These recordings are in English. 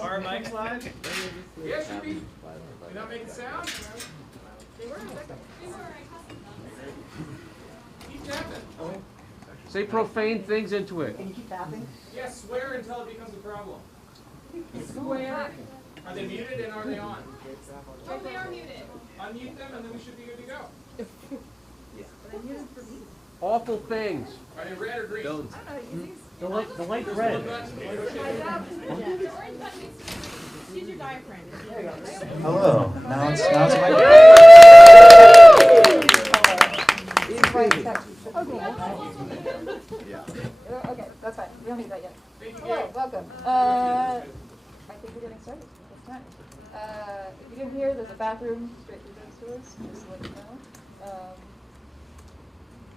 Are mics live? Yes, should be. Did not make a sound? They were. Keep tapping. Say profane things into it. Can you keep tapping? Yes, swear until it becomes a problem. Swear. Are they muted and are they on? Oh, they are muted. Unmute them and then we should be good to go. Awful things. Are they red or green? Don't. The light's red. Use your diaphragm. Hello. Now it's my Okay, that's fine. We don't need that yet. Thank you. Hello, welcome. I think we're getting started this time. If you didn't hear, there's a bathroom straight through those doors, just to let you know.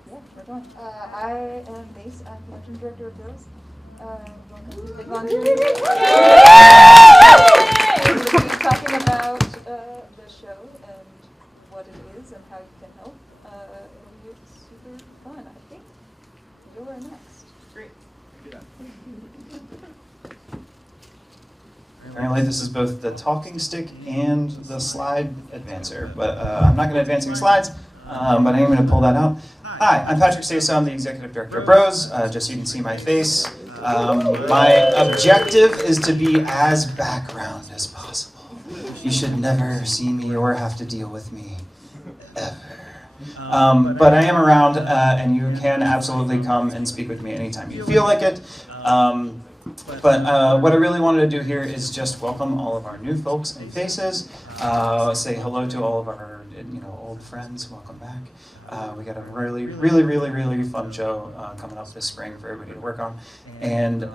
Yeah, we're going. I am Mace. I'm production director of Girls. Welcome to the Volunteer. We're going to be talking about the show and what it is and how you can help. It'll be super fun, I think. You're next. Great. Apparently this is both the talking stick and the slide advancer, but I'm not going to advance any slides, but I am going to pull that out. Hi, I'm Patrick Staso. I'm the executive director of Bros, just so you can see my face. My objective is to be as background as possible. You should never see me or have to deal with me, ever. But I am around, and you can absolutely come and speak with me anytime you feel like it. But what I really wanted to do here is just welcome all of our new folks and faces, say hello to all of our old friends. Welcome back. We got a really fun show coming up this spring for everybody to work on. And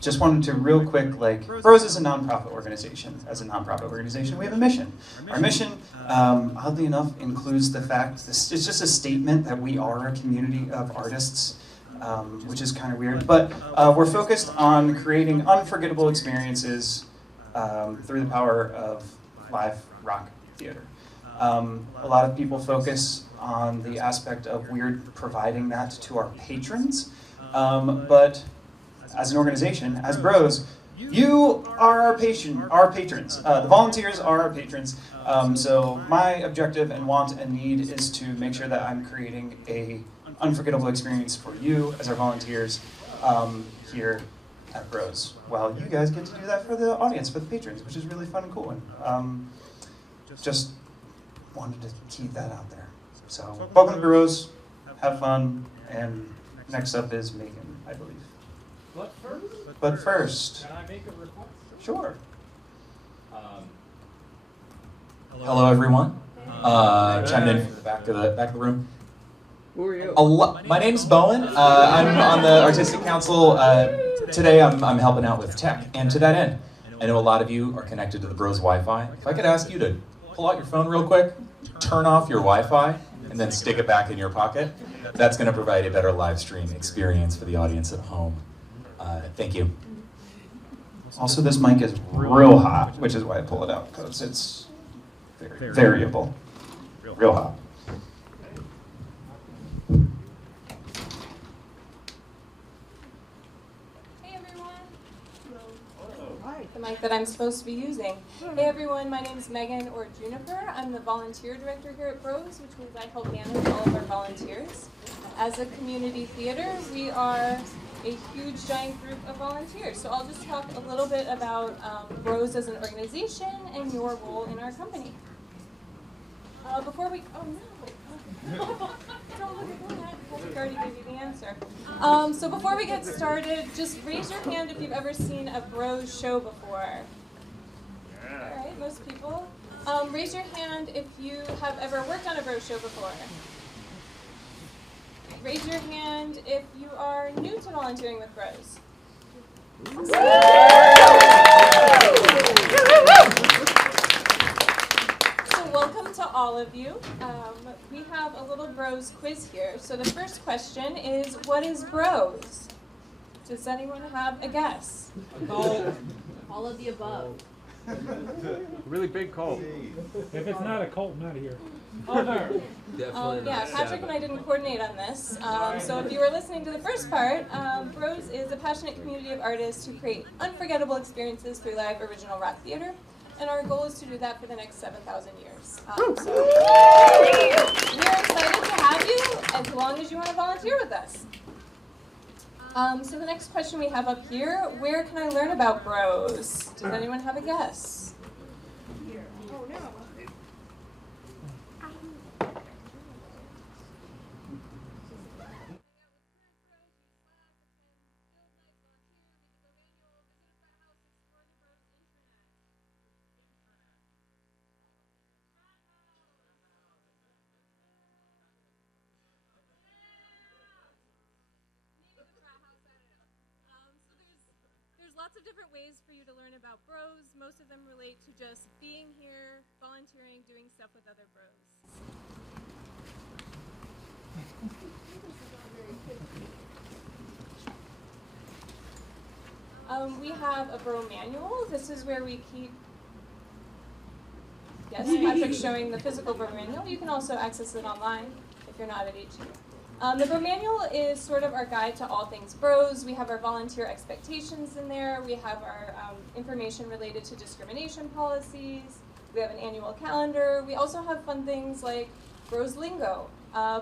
just wanted to real quick, Bros is a nonprofit organization. As a nonprofit organization, we have a mission. Our mission, oddly enough, includes the fact, it's just a statement that we are a community of artists, which is kind of weird. But we're focused on creating unforgettable experiences through the power of live rock theater. A lot of people focus on the aspect of we're providing that to our patrons, but as an organization, as Bros, you are our patrons. The volunteers are our patrons. So my objective and want and need is to make sure that I'm creating a unforgettable experience for you as our volunteers here at Bros, while you guys get to do that for the audience, for the patrons, which is really fun and cool. And just wanted to keep that out there. So welcome to Bros, have fun, and next up is Megan, I believe. But first, Can I make a request? sure. Hello, everyone. Chiming in from the back of the room. Who are you? My name's Bowen. I'm on the Artistic Council. Today I'm helping out with tech, and to that end, I know a lot of you are connected to the Bros Wi-Fi. If I could ask you to pull out your phone real quick, turn off your Wi-Fi, and then stick it back in your pocket, that's going to provide a better live stream experience for the audience at home. Thank you. Also, this mic is real hot, which is why I pull it out, because it's variable. Real hot. Hey everyone. The mic that I'm supposed to be using. Hey everyone, my name is Megan or Juniper. I'm the volunteer director here at Bros, which means I help manage all of our volunteers. As a community theater, we are a huge giant group of volunteers. So I'll just talk a little bit about Bros as an organization and your role in our company. Before we, oh no, don't look at that. I already gave you the answer. So before we get started, just raise your hand if you've ever seen a Bros show before. All right, most people. Raise your hand if you have ever worked on a Bros show before. Raise your hand if you are new to volunteering with Bros. So welcome to all of you. We have a little Bros quiz here. So the first question is, what is Bros? Does anyone have a guess? All of the above. Really big cult. If it's not a cult, I'm out of here. Other. Yeah, Patrick and I didn't coordinate on this. So if you were listening to the first part, Bros is a passionate community of artists who create unforgettable experiences through live original rock theater. And our goal is to do that for the next 7,000 years. So we're excited to have you as long as you want to volunteer with us. So the next question we have up here, where can I learn about Bros? Does anyone have a guess? Oh no. There's lots of different ways for you to learn about Bros. Most of them relate to just being here, volunteering, doing stuff with other Bros. We have a Bro manual. This is where we keep. Yes, Patrick's showing the physical Bro manual. You can also access it online if you're not at HU. The Bro manual is sort of our guide to all things Bros. We have our volunteer expectations in there. We have our information related to discrimination policies. We have an annual calendar. We also have fun things like Bros lingo.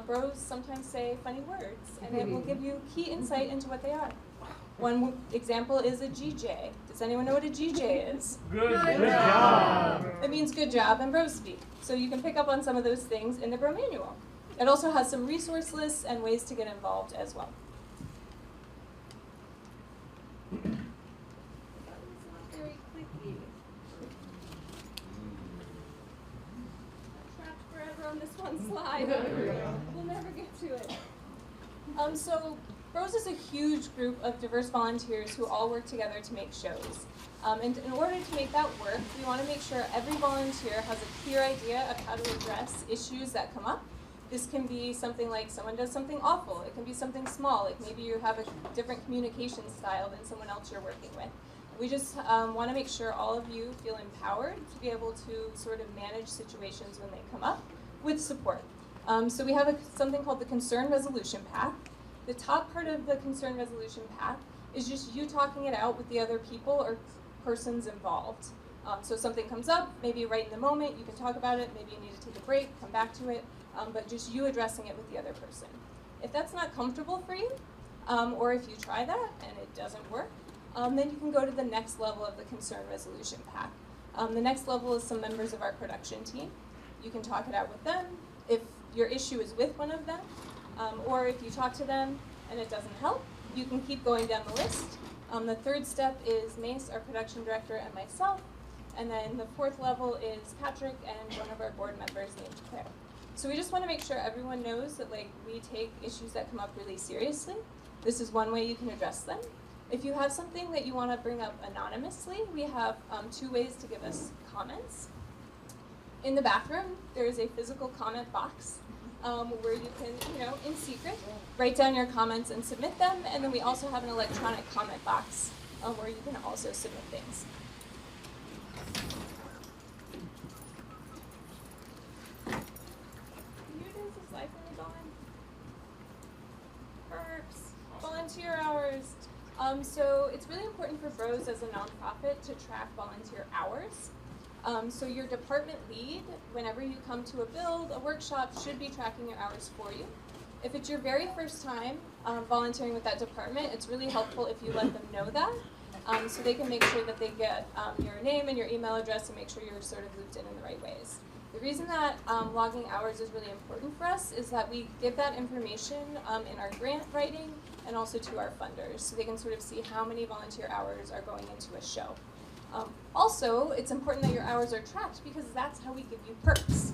Bros sometimes say funny words, and it will give you key insight into what they are. One example is a GJ. Does anyone know what a GJ is? Good job. It means good job in Bro speak. So you can pick up on some of those things in the Bro manual. It also has some resource lists and ways to get involved as well. That was not very clicky. I'm trapped forever on this one slide. We'll never get to it. So Bros is a huge group of diverse volunteers who all work together to make shows. And in order to make that work, we want to make sure every volunteer has a clear idea of how to address issues that come up. This can be something like someone does something awful. It can be something small, like maybe you have a different communication style than someone else you're working with. We just want to make sure all of you feel empowered to be able to sort of manage situations when they come up with support. So we have something called the concern resolution path. The top part of the concern resolution path is just you talking it out with the other people or persons involved. So something comes up, maybe right in the moment, you can talk about it, maybe you need to take a break, come back to it, but just you addressing it with the other person. If that's not comfortable for you, or if you try that and it doesn't work, then you can go to the next level of the concern resolution path. The next level is some members of our production team. You can talk it out with them. If your issue is with one of them, or if you talk to them and it doesn't help, you can keep going down the list. The third step is Mace, our production director, and myself. And then the fourth level is Patrick and one of our board members named Claire. So we just want to make sure everyone knows that we take issues that come up really seriously. This is one way you can address them. If you have something that you want to bring up anonymously, we have 2 ways to give us comments. In the bathroom, there is a physical comment box where you can, in secret, write down your comments and submit them. And then we also have an electronic comment box where you can also submit things. Perks, volunteer hours. So it's really important for Bros as a nonprofit to track volunteer hours. So your department lead, whenever you come to a build, a workshop, should be tracking your hours for you. If it's your very first time volunteering with that department, it's really helpful if you let them know that, so they can make sure that they get your name and your email address and make sure you're sort of looped in the right ways. The reason that logging hours is really important for us is that we give that information in our grant writing and also to our funders, so they can sort of see how many volunteer hours are going into a show. Also, it's important that your hours are tracked because that's how we give you perks.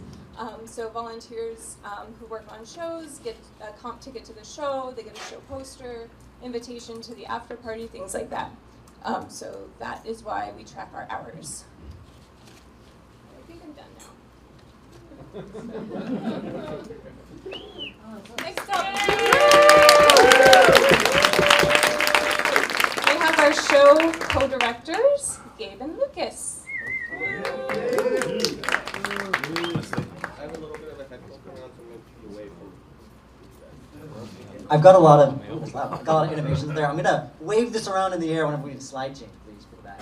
So volunteers who work on shows get a comp ticket to the show, they get a show poster, invitation to the after party, things like that. So that is why we track our hours. I think I'm done now. Next up, we have our show co-directors, Gabe and Lucas. I have a little bit of a head I've got a lot of innovations there. I'm gonna wave this around in the air whenever we need a slide change, please, for the back.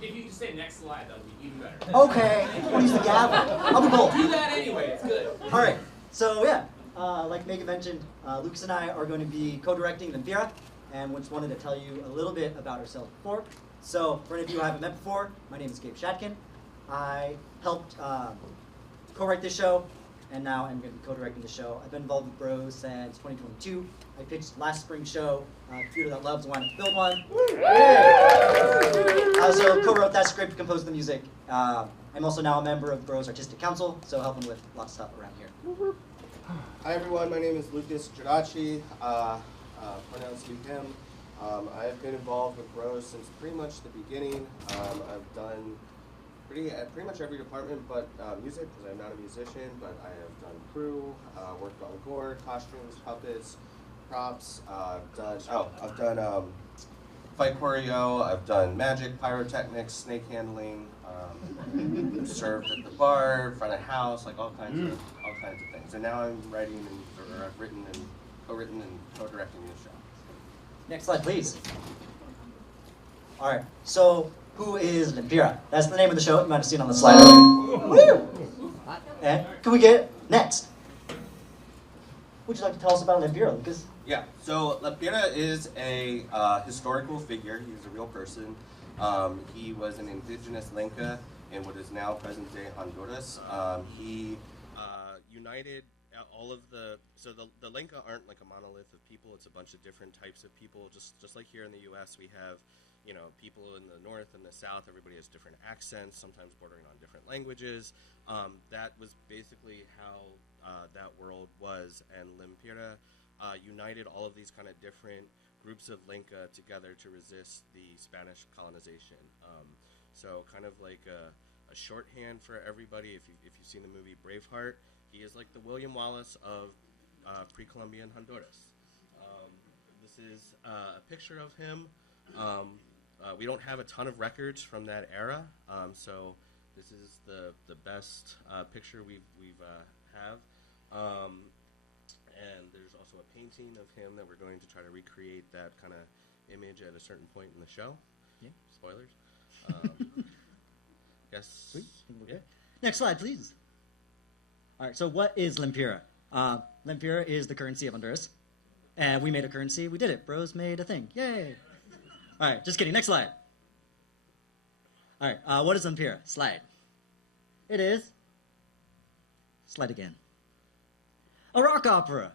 If you just say next slide, that would be even better. Okay, we'll use the gavel. I'll be bold. Do that anyway, it's good. All right, so yeah, like Megan mentioned, Lucas and I are going to be co-directing LEMPIRA, and we just wanted to tell you a little bit about ourselves before. So, for any of you who haven't met before, my name is Gabe Shatkin. I helped co-write this show, and now I'm going to be co-directing the show. I've been involved with Bros since 2022. I pitched last spring's show, Theater That Loves, Why Not Build One. I also co-wrote that script, composed the music. I'm also now a member of Bros Artistic Council, so helping with lots of stuff around here. Hi everyone, my name is Lucas Giardacci, pronouns he, him. I've been involved with Bros since pretty much the beginning. I've done pretty much every department but music, because I'm not a musician, but I have done crew, worked on Gore, costumes, puppets, props. I've done fight choreo, I've done magic, pyrotechnics, snake handling, served at the bar, front of house, like all kinds of things. And now I'm writing or I've written and co-written and co-directing the show. Next slide, please. All right, so who is LEMPIRA? That's the name of the show. You might have seen it on the slide. Woo! And can we get next? Would you like to tell us about LEMPIRA, Lucas? Yeah, so LEMPIRA is a historical figure. He's a real person. He was an indigenous Lenca in what is now present-day Honduras. He united all of the Lenca aren't like a monolith of people. It's a bunch of different types of people. Just like here in the U.S., we have people in the north and the south. Everybody has different accents, sometimes bordering on different languages. That was basically how that world was, and LEMPIRA united all of these kind of different groups of Lenca together to resist the Spanish colonization. So kind of like a shorthand for everybody. If you've seen the movie Braveheart, he is like the William Wallace of pre-Columbian Honduras. This is a picture of him. We don't have a ton of records from that era, so this is the best picture we have. And there's also a painting of him that we're going to try to recreate that kind of image at a certain point in the show. Yeah. Spoilers. Yes. Sweet. Yeah. Next slide, please. All right, so what is LEMPIRA? LEMPIRA is the currency of Honduras. And we made a currency. We did it. Bros made a thing. Yay. All right, just kidding. Next slide. All right, what is LEMPIRA? Slide. It is. Slide again. A rock opera.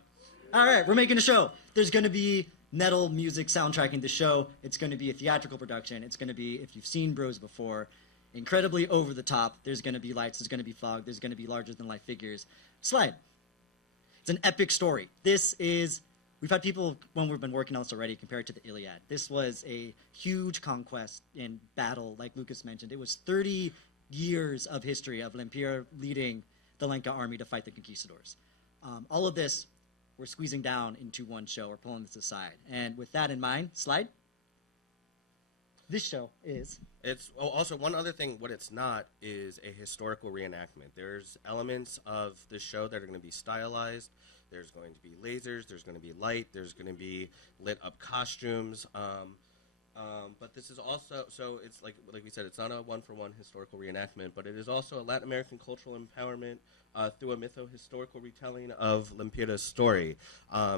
All right, we're making a show. There's going to be metal music soundtracking the show. It's going to be a theatrical production. It's going to be, if you've seen Bros before, incredibly over the top. There's going to be lights. There's going to be fog. There's going to be larger-than-life figures. Slide. It's an epic story. This is, we've had people, when we've been working on this already, compare it to the Iliad. This was a huge conquest in battle, like Lucas mentioned. It was 30 years of history of LEMPIRA leading the Lenca army to fight the conquistadors. All of this, we're squeezing down into one show. We're pulling this aside. And with that in mind, slide. This show is... It's also one other thing, what it's not is a historical reenactment. There's elements of the show that are going to be stylized. There's going to be lasers, there's going to be light, there's going to be lit up costumes. But this is also, so it's like we said, it's not a one-for-one historical reenactment, but it is also a Latin American cultural empowerment through a mytho-historical retelling of LEMPIRA's story.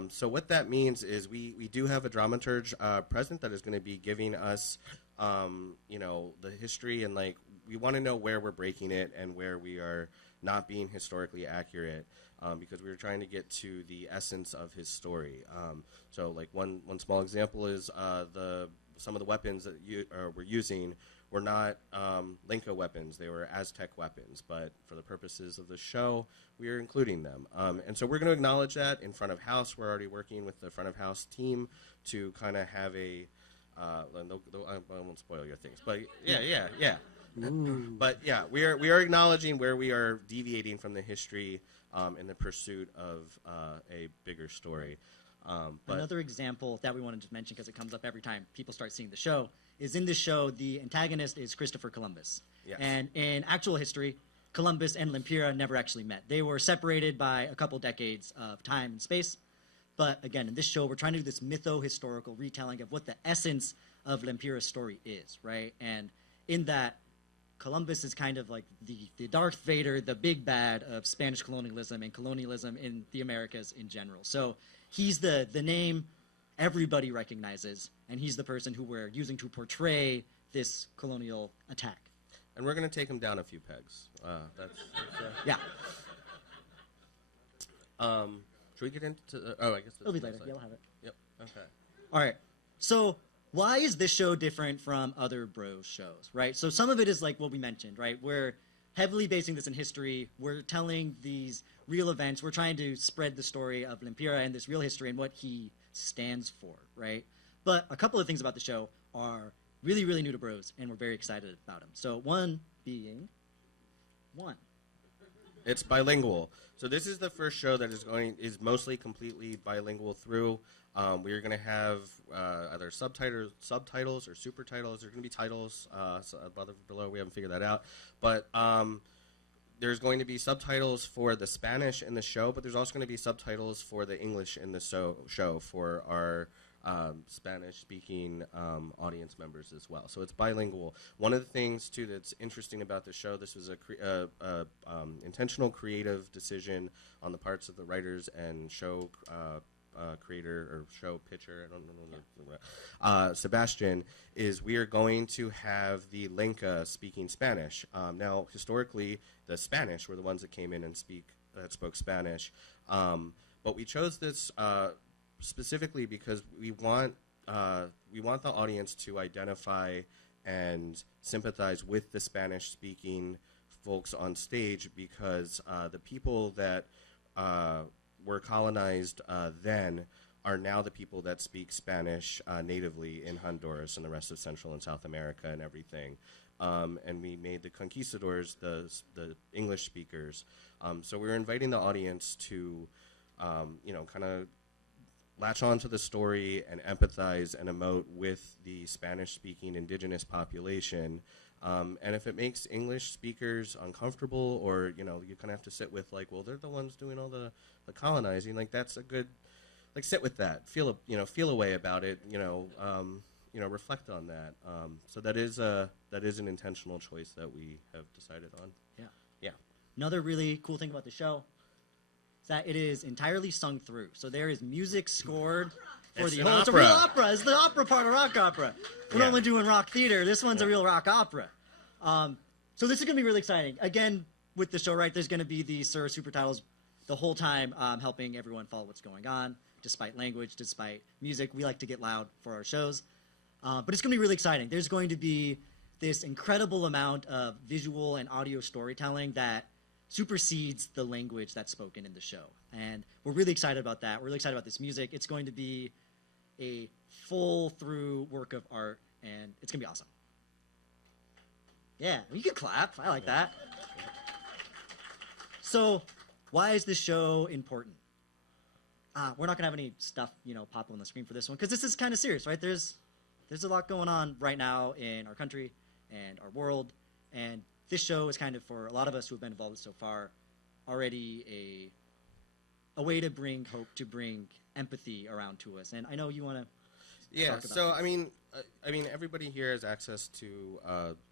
So what that means is we do have a dramaturge present that is going to be giving us the history, and like we want to know where we're breaking it and where we are not being historically accurate, because we were trying to get to the essence of his story. So like one small example is some of the weapons that we're using were not Lenca weapons, they were Aztec weapons, but for the purposes of the show, we are including them. And so we're going to acknowledge that in front of house. We're already working with the front of house team to kind of have a, I won't spoil your things, but yeah. But yeah, we are acknowledging where we are deviating from the history in the pursuit of a bigger story. Another example that we wanted to mention, because it comes up every time people start seeing the show, is in this show, the antagonist is Christopher Columbus. Yes. And in actual history, Columbus and LEMPIRA never actually met. They were separated by a couple decades of time and space, But again, in this show, we're trying to do this mytho-historical retelling of what the essence of Lempira's story is, right? And in that, Columbus is kind of like the Darth Vader, the big bad of Spanish colonialism and colonialism in the Americas in general. So he's the name everybody recognizes, and he's the person who we're using to portray this colonial attack. And we're going to take him down a few pegs. Yeah. Should we get into? Oh, I guess it'll be later. Yeah, we'll have it. Yep. Okay. All right. So why is this show different from other Bros shows, right? So some of it is like what we mentioned, right? We're heavily basing this in history. We're telling these real events. We're trying to spread the story of Lempira and this real history and what he stands for, right? But a couple of things about the show are really, really new to Bros, and we're very excited about them. So one being one. It's bilingual. So this is the first show that is mostly completely bilingual through. We're going to have either subtitles or super titles. There's going to be titles above below. We haven't figured that out. But there's going to be subtitles for the Spanish in the show, but there's also going to be subtitles for the English in the show for our Spanish-speaking audience members as well. So it's bilingual. One of the things, too, that's interesting about the show, this was a intentional creative decision on the parts of the writers and show creator or show pitcher, I don't know, Sebastian, is we are going to have the Lenca speaking Spanish. Now, historically, the Spanish were the ones that came in and spoke Spanish. But we chose this specifically because we want the audience to identify and sympathize with the Spanish-speaking folks on stage, because the people that were colonized then are now the people that speak Spanish natively in Honduras and the rest of Central and South America and everything. And we made the conquistadors the English speakers. So we were inviting the audience to, kind of latch on to the story and empathize and emote with the Spanish-speaking indigenous population. And if it makes English speakers uncomfortable, or, you kind of have to sit with, like, well, they're the ones doing all the colonizing, like, that's a good, like, sit with that, feel a way about it, reflect on that. So that is an intentional choice that we have decided on. Yeah. Yeah. Another really cool thing about the show is that it is entirely sung through. So there is music scored for the whole. It's a real opera. It's the opera part of rock opera. We're normally doing rock theater. This one's a real rock opera. So this is going to be really exciting. Again, with the show, right, there's going to be the super titles the whole time, helping everyone follow what's going on, despite language, despite music. We like to get loud for our shows. But it's going to be really exciting. There's going to be this incredible amount of visual and audio storytelling that supersedes the language that's spoken in the show. And we're really excited about that. We're really excited about this music. It's going to be a full-through work of art, and it's going to be awesome. Yeah, you can clap. I like that. So why is this show important? We're not going to have any stuff, pop on the screen for this one, because this is kind of serious, right? There's a lot going on right now in our country and our world, and this show is kind of, for a lot of us who have been involved with so far, already a way to bring hope, to bring empathy around to us. And I know you want to Yeah, talk about so this. I mean, everybody here has access to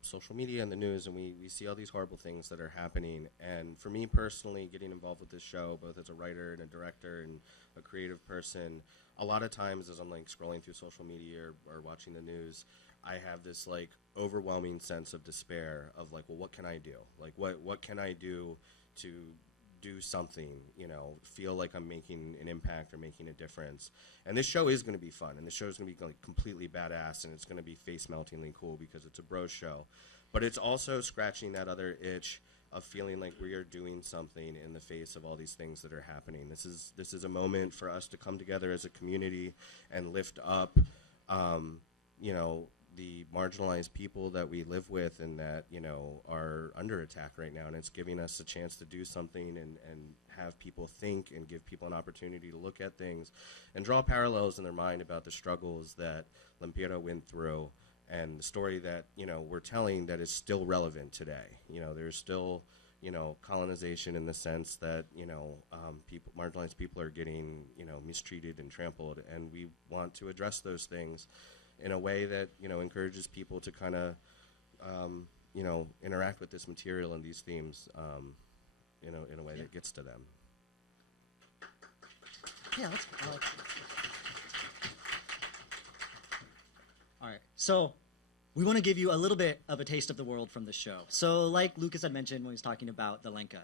social media and the news, and we see all these horrible things that are happening. And for me personally, getting involved with this show, both as a writer and a director and a creative person, a lot of times as I'm like scrolling through social media or watching the news, I have this like overwhelming sense of despair of like, well, what can I do? Like, what can I do to do something, feel like I'm making an impact or making a difference. And this show is going to be fun, and this show is going to be like completely badass, and it's going to be face-meltingly cool because it's a bro show. But it's also scratching that other itch of feeling like we are doing something in the face of all these things that are happening. This is a moment for us to come together as a community and lift up, the marginalized people that we live with and that, are under attack right now. And it's giving us a chance to do something and have people think and give people an opportunity to look at things and draw parallels in their mind about the struggles that LEMPIRA went through and the story that, we're telling that is still relevant today. There's still, colonization in the sense that, marginalized people are getting, mistreated and trampled, and we want to address those things in a way that, encourages people to kind of, interact with this material and these themes, in a way that gets to them. Yeah, all right, so we want to give you a little bit of a taste of the world from the show. So like Lucas had mentioned when he was talking about the Lenka,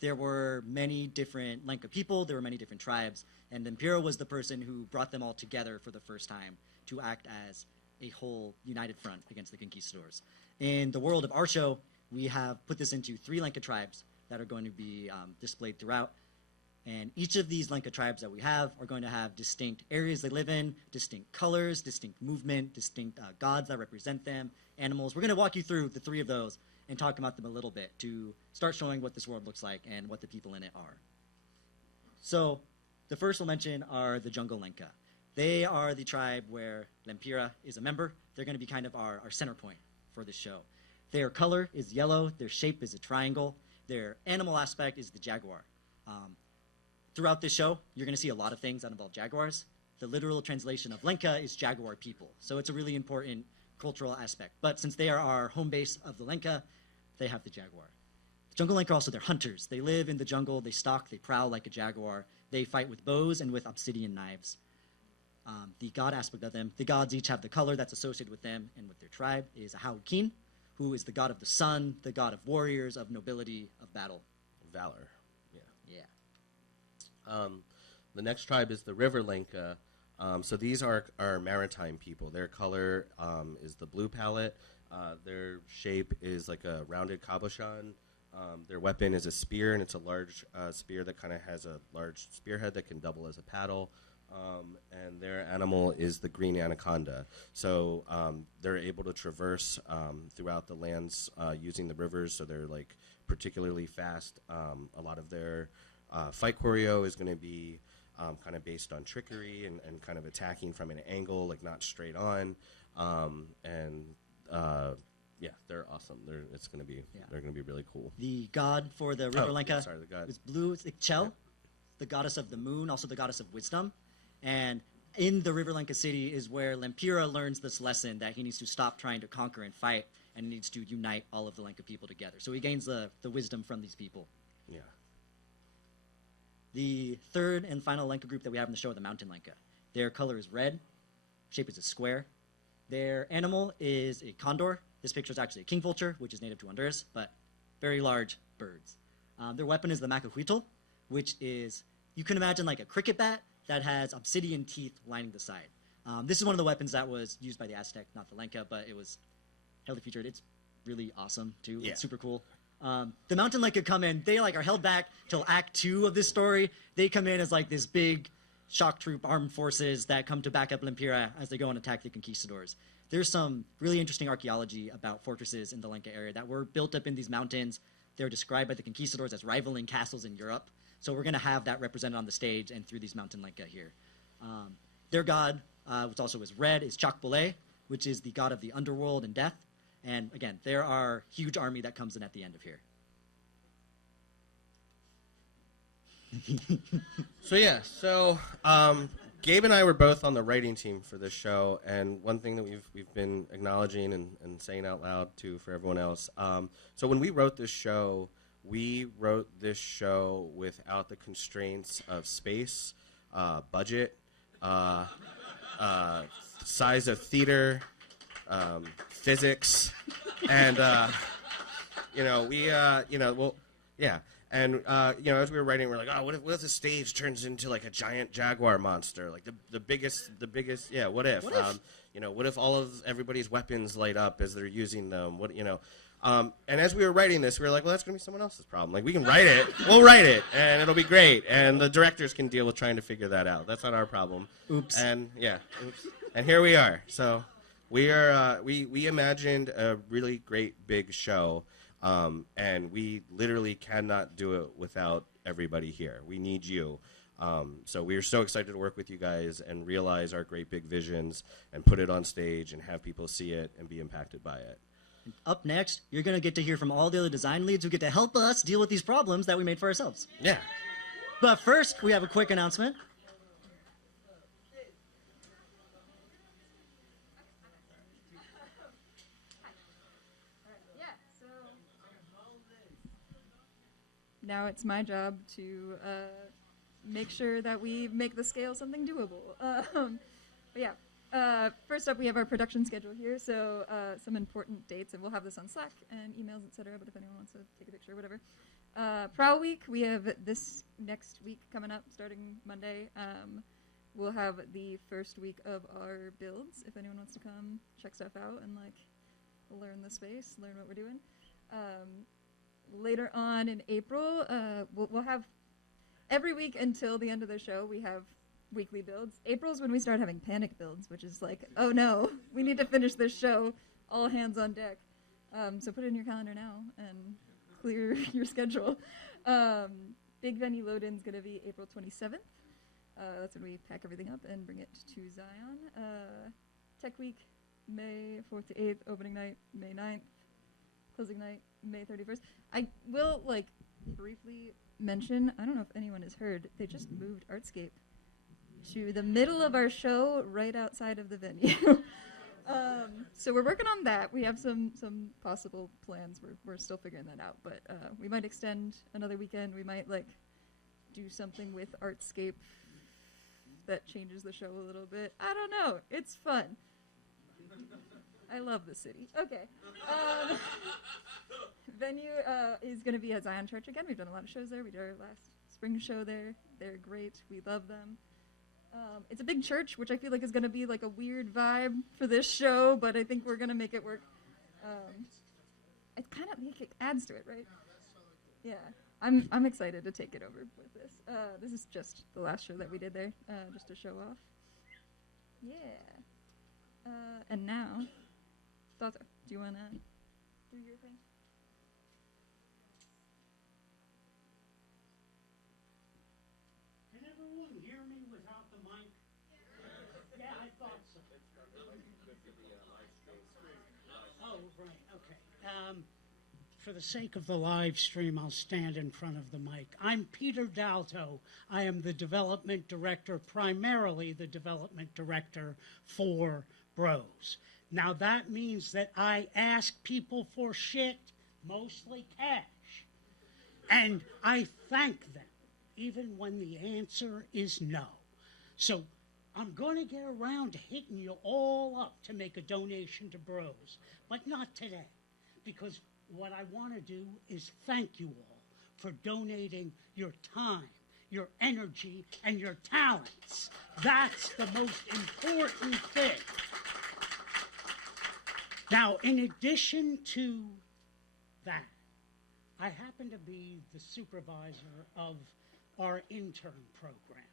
there were many different Lenka people, there were many different tribes, and LEMPIRA was the person who brought them all together for the first time to act as a whole united front against the conquistadors. In the world of our show, we have put this into 3 Lenka tribes that are going to be displayed throughout. And each of these Lenka tribes that we have are going to have distinct areas they live in, distinct colors, distinct movement, distinct gods that represent them, animals. We're going to walk you through the 3 of those and talk about them a little bit to start showing what this world looks like and what the people in it are. So the first we'll mention are the Jungle Lenka. They are the tribe where LEMPIRA is a member. They're going to be kind of our center point for the show. Their color is yellow. Their shape is a triangle. Their animal aspect is the jaguar. Throughout this show, you're going to see a lot of things that involve jaguars. The literal translation of Lenka is jaguar people, so it's a really important cultural aspect. But since they are our home base of the Lenka, they have the jaguar. Jungle Lenka are also, they're hunters. They live in the jungle, they stalk, they prowl like a jaguar. They fight with bows and with obsidian knives. The god aspect of them, the gods each have the color that's associated with them and with their tribe, is a Haukin, who is the god of the sun, the god of warriors, of nobility, of battle. Valor. Yeah. The next tribe is the River Lenka. So these are maritime people. Their color is the blue palette. Their shape is like a rounded cabochon. Their weapon is a spear, and it's a large spear that kind of has a large spearhead that can double as a paddle. And their animal is the green anaconda. So they're able to traverse throughout the lands using the rivers, so they're like particularly fast. A lot of their fight choreo is going to be kind of based on trickery and kind of attacking from an angle, like not straight on. Yeah, they're awesome. They're going to be really cool. The god for the River Lenka the god is blue. It's Chel, the goddess of the moon, also the goddess of wisdom. And in the River Lenka city is where LEMPIRA learns this lesson that he needs to stop trying to conquer and fight and needs to unite all of the Lenka people together. So he gains the wisdom from these people. Yeah. The third and final Lenka group that we have in the show are the Mountain Lenka. Their color is red, shape is a square. Their animal is a condor. This picture is actually a king vulture, which is native to Honduras, but very large birds. Their weapon is the macahuitl, which is, you can imagine like a cricket bat that has obsidian teeth lining the side. This is one of the weapons that was used by the Aztec, not the Lenka, but it was heavily featured. It's really awesome, too. Yeah. It's super cool. The Mountain Lenka come in, they like are held back till Act 2 of this story. They come in as like this big shock troop armed forces that come to back up LEMPIRA as they go and attack the conquistadors. There's some really interesting archaeology about fortresses in the Lenka area that were built up in these mountains. They're described by the conquistadors as rivaling castles in Europe. So we're going to have that represented on the stage and through these Mountain Lenka here. Their god, which also is red, is Chakbole, which is the god of the underworld and death. And again, there are huge army that comes in at the end of here. So Gabe and I were both on the writing team for this show, and one thing that we've been acknowledging and saying out loud too for everyone else. So when we wrote this show without the constraints of space, budget, size of theater, physics, and And as we were writing, we're like, oh, what if the stage turns into like a giant jaguar monster, like the biggest, yeah, what if? What if all of everybody's weapons light up as they're using them? And as we were writing this, we were like, well, that's gonna be someone else's problem. Like, we can write it, we'll write it, and it'll be great, and the directors can deal with trying to figure that out. That's not our problem. Oops. And oops. And here we are. So we imagined a really great big show. And we literally cannot do it without everybody here. We need you. So we are so excited to work with you guys and realize our great big visions and put it on stage and have people see it and be impacted by it. And up next, you're going to get to hear from all the other design leads who get to help us deal with these problems that we made for ourselves. Yeah. But first, we have a quick announcement. Now it's my job to make sure that we make the scale something doable. But yeah, first up we have our production schedule here, so some important dates, and we'll have this on Slack and emails, etc. But if anyone wants to take a picture or whatever. Prowl Week, we have this next week coming up, starting Monday. We'll have the first week of our builds, if anyone wants to come check stuff out and like learn the space, learn what we're doing. Later on in April, we'll have every week until the end of the show, we have weekly builds. April's when we start having panic builds, which is like, oh no, we need to finish this show, all hands on deck. So put it in your calendar now and clear your schedule. Big venue load-in's going to be April 27th. That's when we pack everything up and bring it to Zion. Tech Week, May 4th to 8th, opening night, May 9th, closing night, May 31st. I will, like, briefly mention, I don't know if anyone has heard, they just moved Artscape to the middle of our show, right outside of the venue. So we're working on that. We have some possible plans. We're still figuring that out, but we might extend another weekend. We might, like, do something with Artscape that changes the show a little bit. I don't know. It's fun. I love the city. Okay. Venue is going to be at Zion Church again. We've done a lot of shows there. We did our last spring show there. They're great. We love them. It's a big church, which I feel like is going to be like a weird vibe for this show, but I think we're going to make it work. It kind of adds to it, right? Yeah. I'm excited to take it over with this. This is just the last show that we did there, just to show off. Yeah. And now, Dotto, do you want to do your thing? Can everyone hear me without the mic? Yeah, I thought so. Oh, right, okay. For the sake of the live stream, I'll stand in front of the mic. I'm Peter Dalto. I am the development director, primarily the development director for Bros. Now that means that I ask people for shit, mostly cash. And I thank them, even when the answer is no. So I'm going to get around to hitting you all up to make a donation to Bros, but not today, because what I want to do is thank you all for donating your time, your energy, and your talents. That's the most important thing. Now, in addition to that, I happen to be the supervisor of our intern program.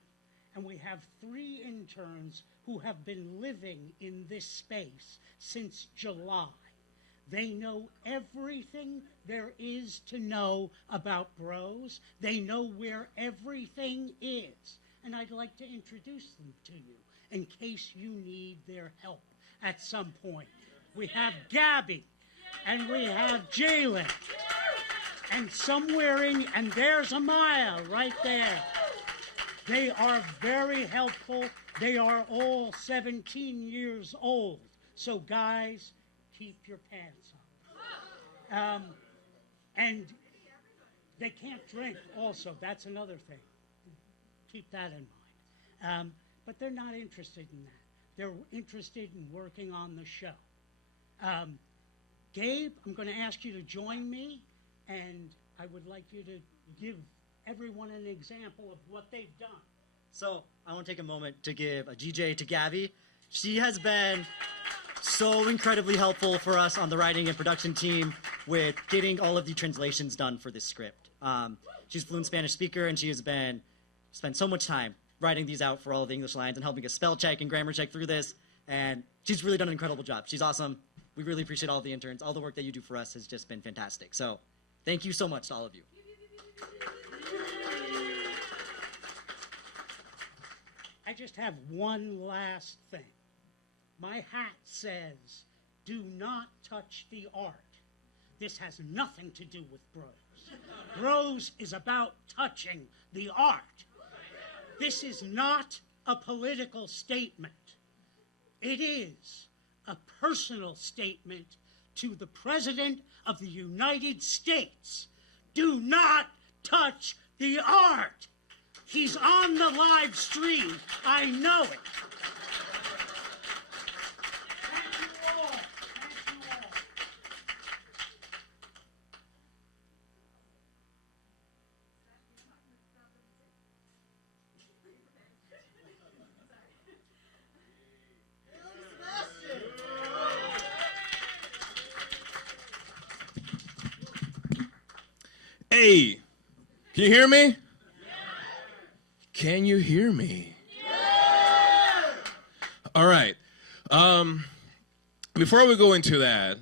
And we have 3 interns who have been living in this space since July. They know everything there is to know about Bros. They know where everything is. And I'd like to introduce them to you in case you need their help at some point. We have Gabby, and we have Jalen, and somewhere in, and there's Amaya right there. They are very helpful. They are all 17 years old. So guys, keep your pants on. And they can't drink also. That's another thing. Keep that in mind. But they're not interested in that. They're interested in working on the show. Gabe, I'm going to ask you to join me, and I would like you to give everyone an example of what they've done. So I want to take a moment to give a GJ to Gabby. She has been so incredibly helpful for us on the writing and production team with getting all of the translations done for this script. She's a fluent Spanish speaker, and she has spent so much time writing these out for all of the English lines and helping us spell check and grammar check through this. And she's really done an incredible job. She's awesome. We really appreciate all the interns. All the work that you do for us has just been fantastic. So thank you so much to all of you. I just have one last thing. My hat says, do not touch the art. This has nothing to do with Bros. Bros is about touching the art. This is not a political statement. It is a personal statement to the President of the United States. Do not touch the art. He's on the live stream. I know it. Hey, can you hear me? Can you hear me? All right. Before we go into that,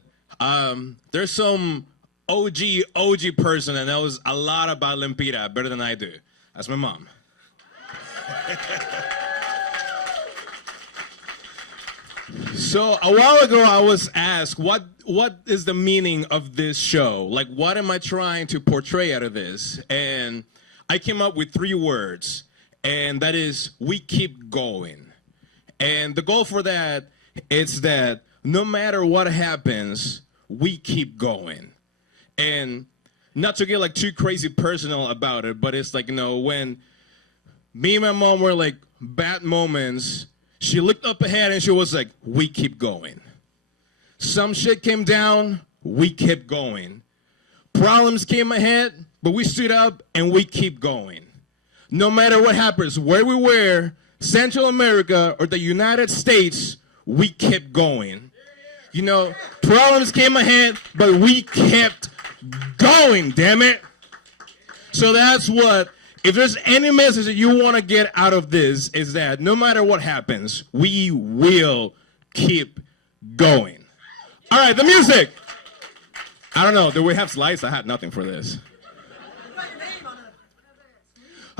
there's some OG person that knows a lot about LEMPIRA better than I do. That's my mom. So a while ago, I was asked, what is the meaning of this show? Like, what am I trying to portray out of this? And I came up with 3 words, and that is, we keep going. And the goal for that is that no matter what happens, we keep going. And not to get like too crazy personal about it, but it's like, you know, when me and my mom were like bad moments, she looked up ahead and she was like, we keep going. Some shit came down, we kept going. Problems came ahead, but we stood up and we keep going. No matter what happens, where we were, Central America or the United States, we kept going. You know, problems came ahead, but we kept going, damn it. So that's what, if there's any message that you want to get out of this, is that no matter what happens, we will keep going. All right, the music. I don't know, do we have slides? I had nothing for this.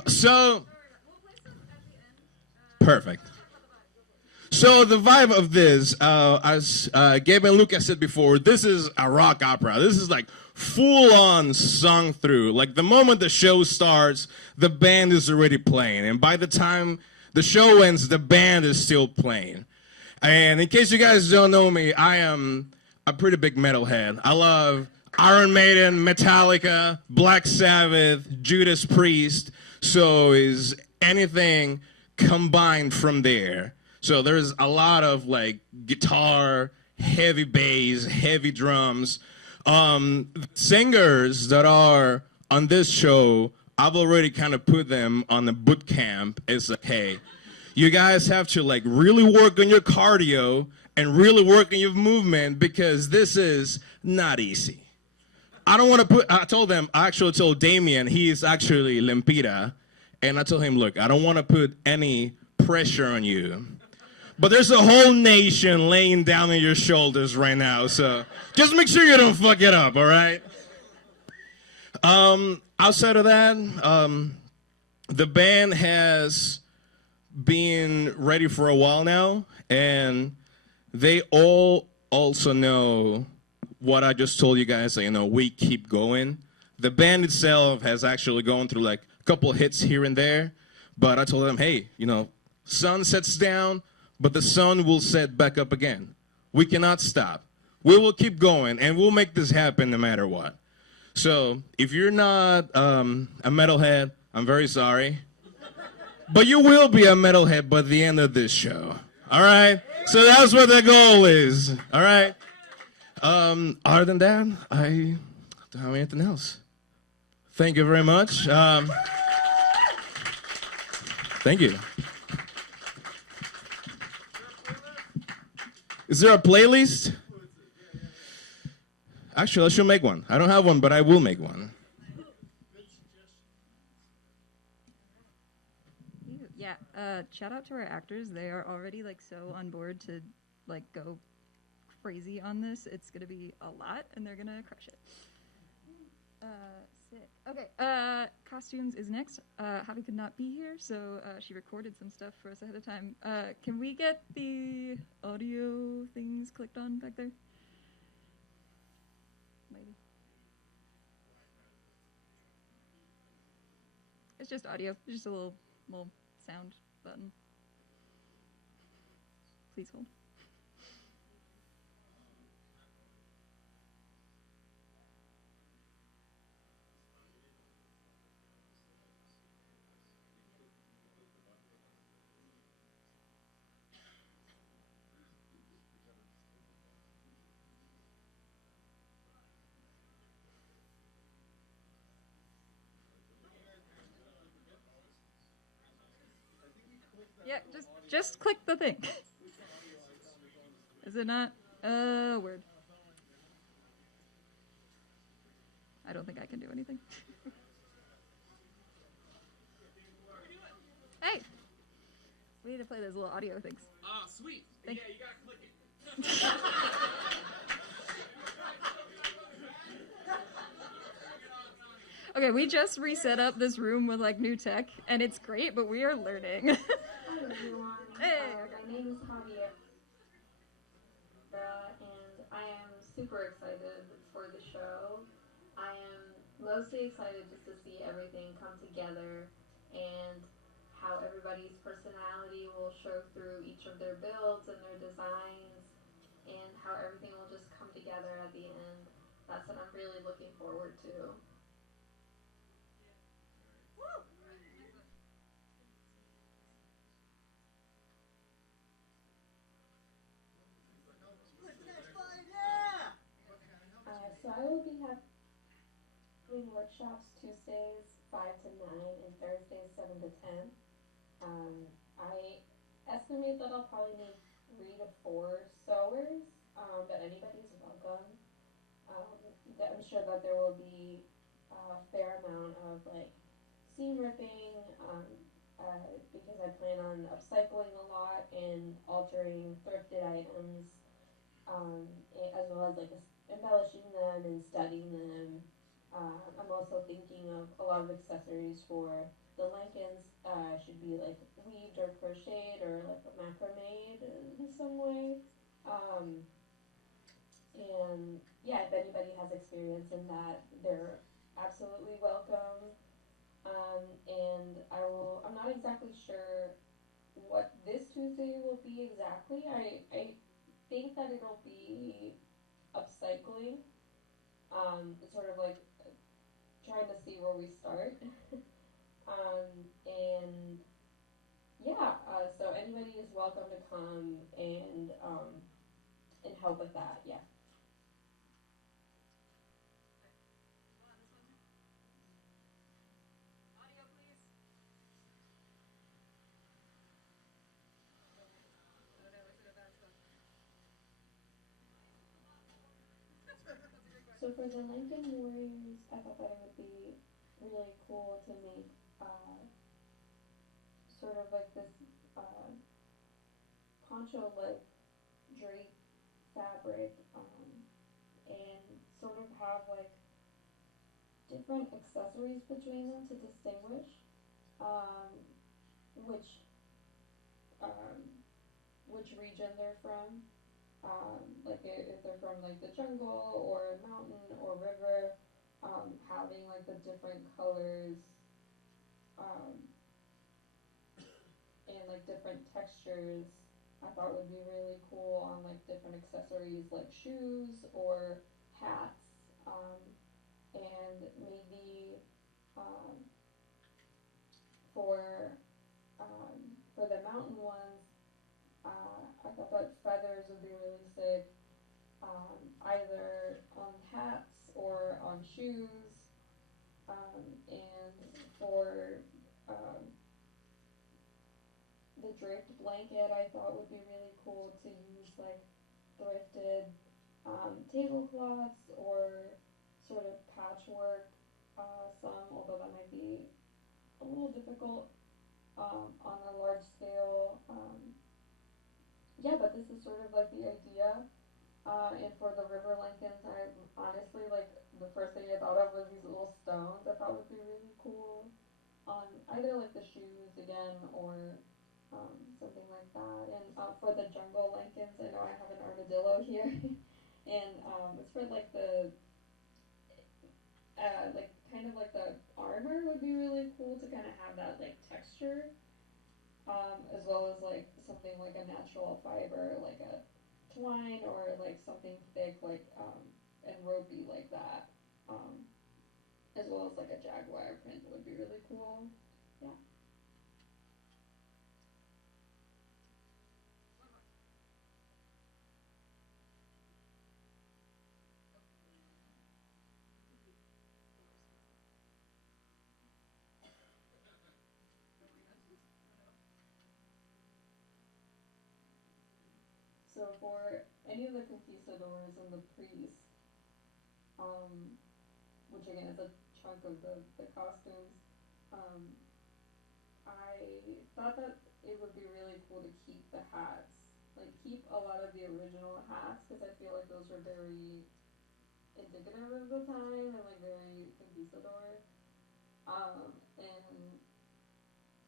So, perfect. So the vibe of this, as Gabe and Lucas said before, this is a rock opera. This is like full-on sung through. Like the moment the show starts, the band is already playing. And by the time the show ends, the band is still playing. And in case you guys don't know me, I am a pretty big metalhead. I love Iron Maiden, Metallica, Black Sabbath, Judas Priest. So is anything combined from there. So there's a lot of like guitar, heavy bass, heavy drums. Singers that are on this show, I've already kind of put them on the boot camp. It's like, hey, you guys have to like really work on your cardio and really work on your movement because this is not easy. I don't want to put, I actually told Damien, he's actually LEMPIRA, and I told him, look, I don't want to put any pressure on you. But there's a whole nation laying down on your shoulders right now, so just make sure you don't fuck it up, all right? Outside of that, the band has been ready for a while now, and they all also know what I just told you guys, you know, we keep going. The band itself has actually gone through like a couple hits here and there, but I told them, hey, you know, sun sets down, but the sun will set back up again. We cannot stop. We will keep going, and we'll make this happen no matter what. So if you're not a metalhead, I'm very sorry. But you will be a metalhead by the end of this show. All right? So that's what the goal is. All right? Other than that, I don't have anything else. Thank you very much. Thank you. Is there a playlist? Actually, I should make one. I don't have one, but I will make one. Yeah, shout out to our actors. They are already like so on board to like go crazy on this. It's gonna be a lot, and they're gonna crush it. Sick. Okay, costumes is next. Javi could not be here, so she recorded some stuff for us ahead of time. Can we get the audio things clicked on back there? It's just audio. It's just a little sound button. Please hold. Yeah, just click the thing. Is it not? Word. I don't think I can do anything. Hey! We need to play those little audio things. Ah, sweet. Thank Yeah, you gotta click it. Okay, we just reset up this room with like new tech, and it's great, but we are learning. Hi everyone. Hey, my name is Javier, and I am super excited for the show. I am mostly excited just to see everything come together and how everybody's personality will show through each of their builds and their designs, and how everything will just come together at the end. That's what I'm really looking forward to. So I will be having workshops Tuesdays 5 to 9 and Thursdays 7 to 10. I estimate that I'll probably need 3 to 4 sewers, but anybody's welcome. I'm sure that there will be a fair amount of like seam ripping, because I plan on upcycling a lot and altering thrifted items, as well as like embellishing them and studying them. I'm also thinking of a lot of accessories for the Lincolns. Should be like weaved or crocheted or like macrameed in some way. And yeah, if anybody has experience in that, they're absolutely welcome. And I'm not exactly sure what this Tuesday will be exactly. I think that it'll be upcycling, sort of like trying to see where we start. And yeah, so anybody is welcome to come and help with that, yeah. So for the Lincoln Warriors, I thought that it would be really cool to make sort of like this poncho-like drape fabric, and sort of have like different accessories between them to distinguish which region they're from. Like if they're from like the jungle or mountain or river, having like the different colors and like different textures, I thought would be really cool on like different accessories like shoes or hats, and maybe for the mountain ones, I thought that feathers would be really sick, either on hats or on shoes. And for the draped blanket, I thought would be really cool to use like thrifted tablecloths or sort of patchwork, although that might be a little difficult on a large scale. Yeah, but this is sort of like the idea. And for the river Lincolns, I honestly, like, the first thing I thought of was these little stones. I thought would be really cool on either like the shoes again or something like that. And for the jungle Lincolns, I know I have an armadillo here, and it's for like the like kind of like the armor would be really cool to kind of have that like texture, as well as like something like a natural fiber, like a twine or like something thick, like and ropey like that, as well as like a jaguar print would be really cool. Yeah. So for any of the conquistadors and the priests, which again is a chunk of the costumes, I thought that it would be really cool to keep the hats, like keep a lot of the original hats, because I feel like those are very indicative of the time and like very conquistador. And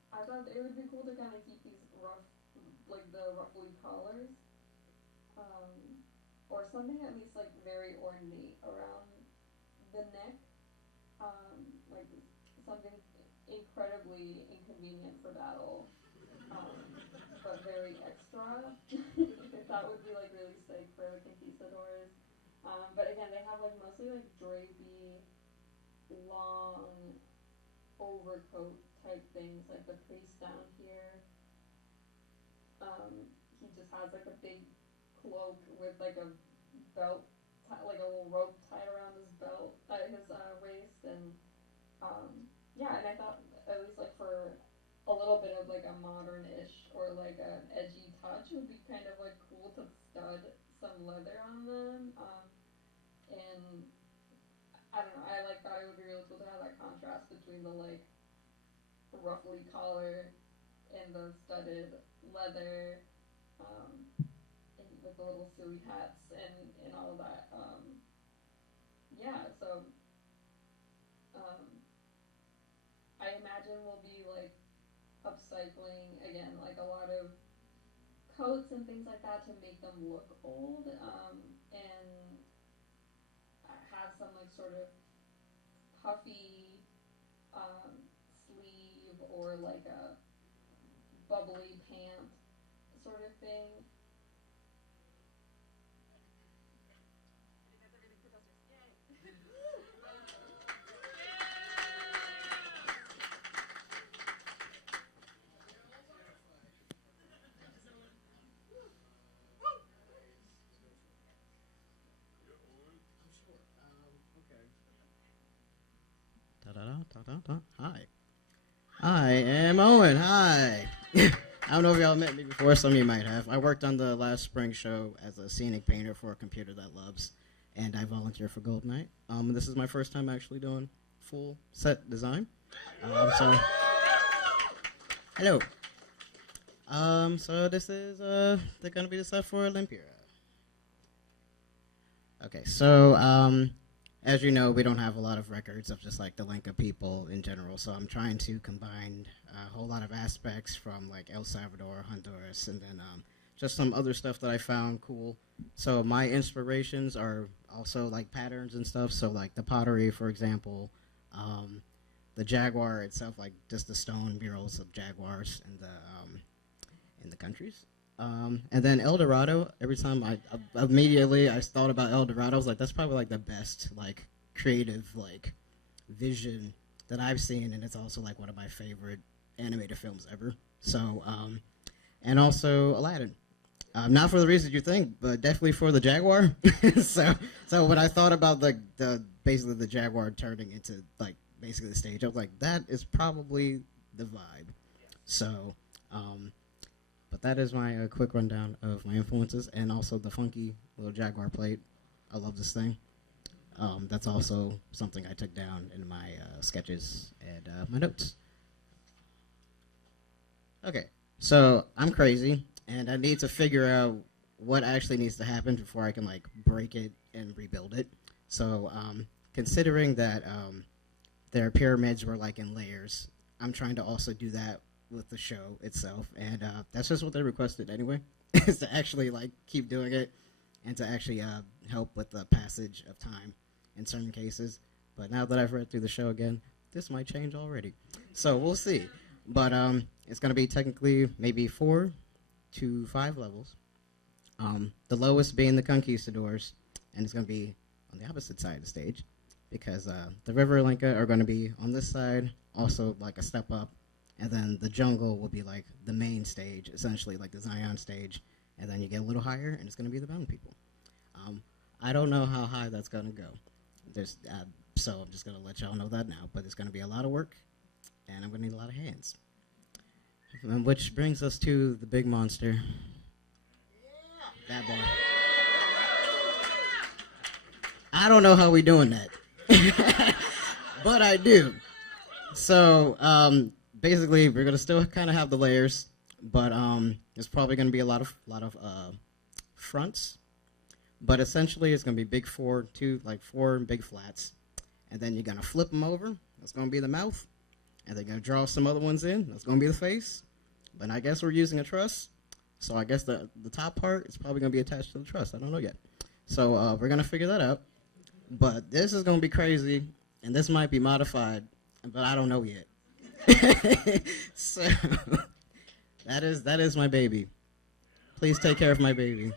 I thought it would be cool to kind of keep these rough, like the ruffly collars, or something at least like very ornate around the neck, like something incredibly inconvenient for battle, but very extra. That would be like really sick for the conquistadors. But again, they have like mostly like drapey, long overcoat type things, like the priest down here. He just has like a big cloak with like a belt, like a little rope tied around his belt, his waist, and yeah, and I thought at least like for a little bit of like a modern-ish or like an edgy touch would be kind of like cool to stud some leather on them, and I don't know, I like thought it would be really cool to have that contrast between the like ruffly collar and the studded leather, and with the little silly hats and all of that. Yeah, so I imagine we'll be like upcycling again, like a lot of coats and things like that to make them look old, and have some like sort of puffy sleeve or like a bubbly pant sort of thing. Hi. I am Owen. Hi. I don't know if y'all met me before. Some of you might have. I worked on the last spring show as a scenic painter for A Computer That Loves, and I volunteer for Gold Night. This is my first time actually doing full set design. So, hello. So this is they're gonna be the set for LEMPIRA. Okay, so as you know, we don't have a lot of records of just like the Lenca people in general, so I'm trying to combine a whole lot of aspects from like El Salvador, Honduras, and then just some other stuff that I found cool. So my inspirations are also like patterns and stuff, so like the pottery, for example, the jaguar itself, like just the stone murals of jaguars in the countries. And then El Dorado, every time I immediately I thought about El Dorado, I was like, that's probably like the best like creative like vision that I've seen, and it's also like one of my favorite animated films ever. So, and also Aladdin. Not for the reasons you think, but definitely for the jaguar. so when I thought about like the basically the jaguar turning into like basically the stage, I was like, that is probably the vibe. So, but that is my quick rundown of my influences, and also the funky little jaguar plate. I love this thing. That's also something I took down in my sketches and my notes. Okay, so I'm crazy, and I need to figure out what actually needs to happen before I can like break it and rebuild it. So considering that their pyramids were like in layers, I'm trying to also do that with the show itself, and that's just what they requested anyway, is to actually like keep doing it and to actually help with the passage of time in certain cases. But now that I've read through the show again, this might change already. So we'll see. But it's going to be technically maybe 4 to 5 levels. The lowest being the conquistadors, and it's going to be on the opposite side of the stage because the River Linka are going to be on this side, also like a step up, and then the jungle will be like the main stage, essentially like the Zion stage, and then you get a little higher, and it's going to be the mountain people. I don't know how high that's going to go. So I'm just going to let y'all know that now, but it's going to be a lot of work, and I'm going to need a lot of hands. And which brings us to the big monster. That boy. I don't know how we doing that, but I do. So basically, we're going to still kind of have the layers, but there's probably going to be a lot of fronts. But essentially, it's going to be big 4 big flats. And then you're going to flip them over. That's going to be the mouth. And they're going to draw some other ones in. That's going to be the face. But I guess we're using a truss. So I guess the top part is probably going to be attached to the truss. I don't know yet. So we're going to figure that out. But this is going to be crazy. And this might be modified. But I don't know yet. So that is my baby. Please take care of my baby.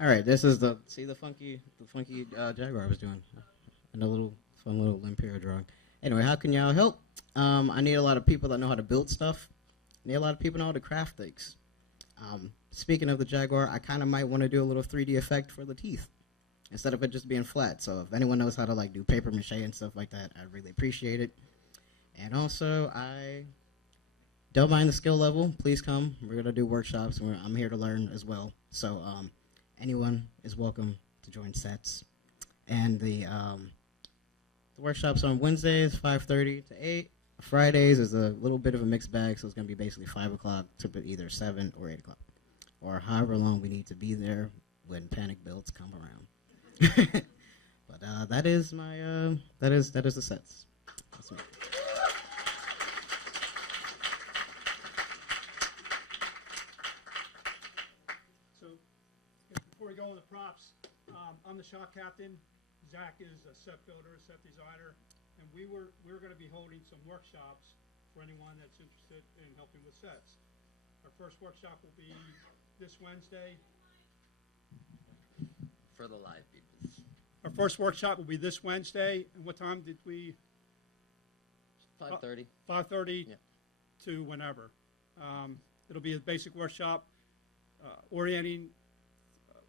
All right, this is the funky Jaguar I was doing, and a little fun little LEMPIRA drawing. Anyway, how can y'all help? I need a lot of people that know how to build stuff. I need a lot of people that know how to craft things. Speaking of the Jaguar, I kind of might want to do a little 3D effect for the teeth instead of it just being flat. So if anyone knows how to like do paper mache and stuff like that, I'd really appreciate it. And also, I don't mind the skill level. Please come. We're gonna do workshops. I'm here to learn as well. So anyone is welcome to join sets. And the workshops on Wednesdays, 5:30 to 8. Fridays is a little bit of a mixed bag, so it's going to be basically 5 o'clock to either 7 or 8 o'clock, or however long we need to be there when panic builds come around. But that is my that is the sets. That's me. Before we go on the props, I'm the shot captain. Zach is a set builder, set designer, and we're going to be holding some workshops for anyone that's interested in helping with sets. Our first workshop will be this Wednesday. For the live people. Our first workshop will be this Wednesday. And what time did we? 5:30. 5:30 yeah. To whenever. It'll be a basic workshop orienting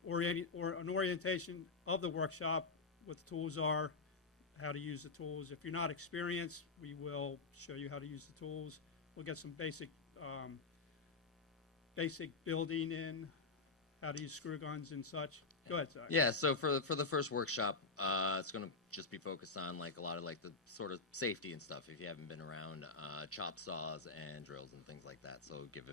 or an orientation of the workshop, what the tools are, how to use the tools. If you're not experienced, we will show you how to use the tools. We'll get some basic building in, how to use screw guns and such. Go ahead, Zach. Yeah, so for the first workshop, it's going to just be focused on like a lot of like the sort of safety and stuff if you haven't been around chop saws and drills and things like that. So give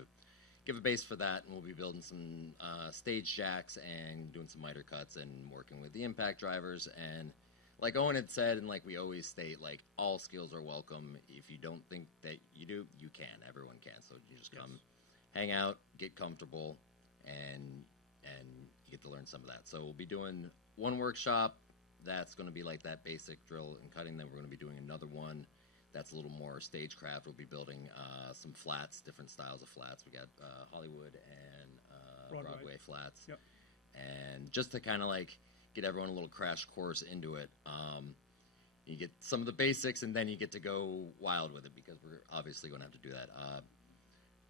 a base for that, and we'll be building some stage jacks and doing some miter cuts and working with the impact drivers. And like Owen had said, and like we always state, like all skills are welcome. If you don't think that you do, you can. Everyone can. So you just come, hang out, get comfortable, and you get to learn some of that. So we'll be doing one workshop that's going to be like that basic drill and cutting. Then we're going to be doing another one that's a little more stagecraft. We'll be building some flats, different styles of flats. We got Hollywood and Broadway flats. Yep. And just to kind of like get everyone a little crash course into it. You get some of the basics, and then you get to go wild with it, because we're obviously going to have to do that.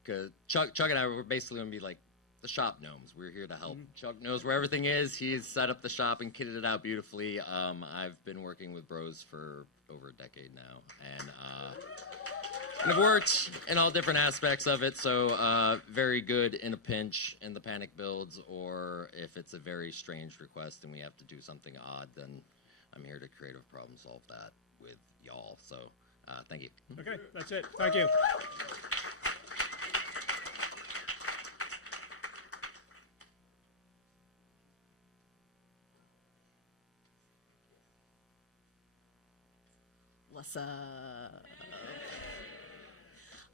Because Chuck and I were basically going to be like the shop gnomes. We're here to help. Chuck knows where everything is. He's set up the shop and kitted it out beautifully. I've been working with Bros for over a decade now, and I've worked in all different aspects of it, so very good in a pinch in the panic builds, or if it's a very strange request and we have to do something odd, then I'm here to creative problem solve that with y'all. So thank you. Okay, that's it. Thank you. What's up?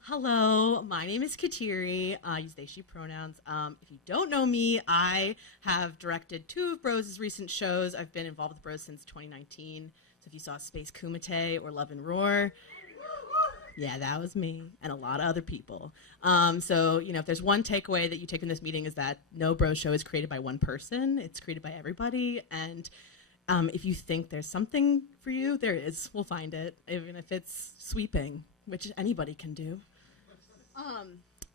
Hello, my name is Kateri. I use they, she pronouns. If you don't know me, I have directed 2 of Bros' recent shows. I've been involved with Bros since 2019. So if you saw Space Kumite or Love and Roar, yeah, that was me and a lot of other people. So, you know, if there's one takeaway that you take from this meeting is that no Bros show is created by one person. It's created by everybody. And if you think there's something for you, there is. We'll find it, even if it's sweeping, which anybody can do.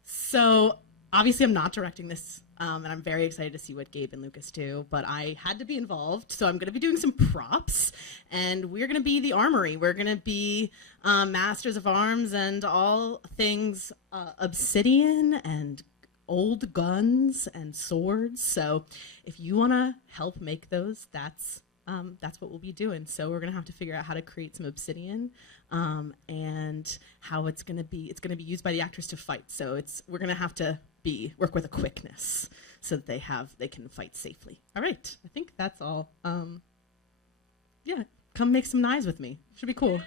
So obviously I'm not directing this, and I'm very excited to see what Gabe and Lucas do, but I had to be involved, so I'm going to be doing some props, and we're going to be the armory. We're going to be masters of arms and all things obsidian and old guns and swords. So if you want to help make those, that's what we'll be doing. So we're going to have to figure out how to create some obsidian and how it's going to be used by the actors to fight. So we're going to have to work with a quickness so that they can fight safely. All right. I think that's all. Yeah, come make some knives with me. Should be cool.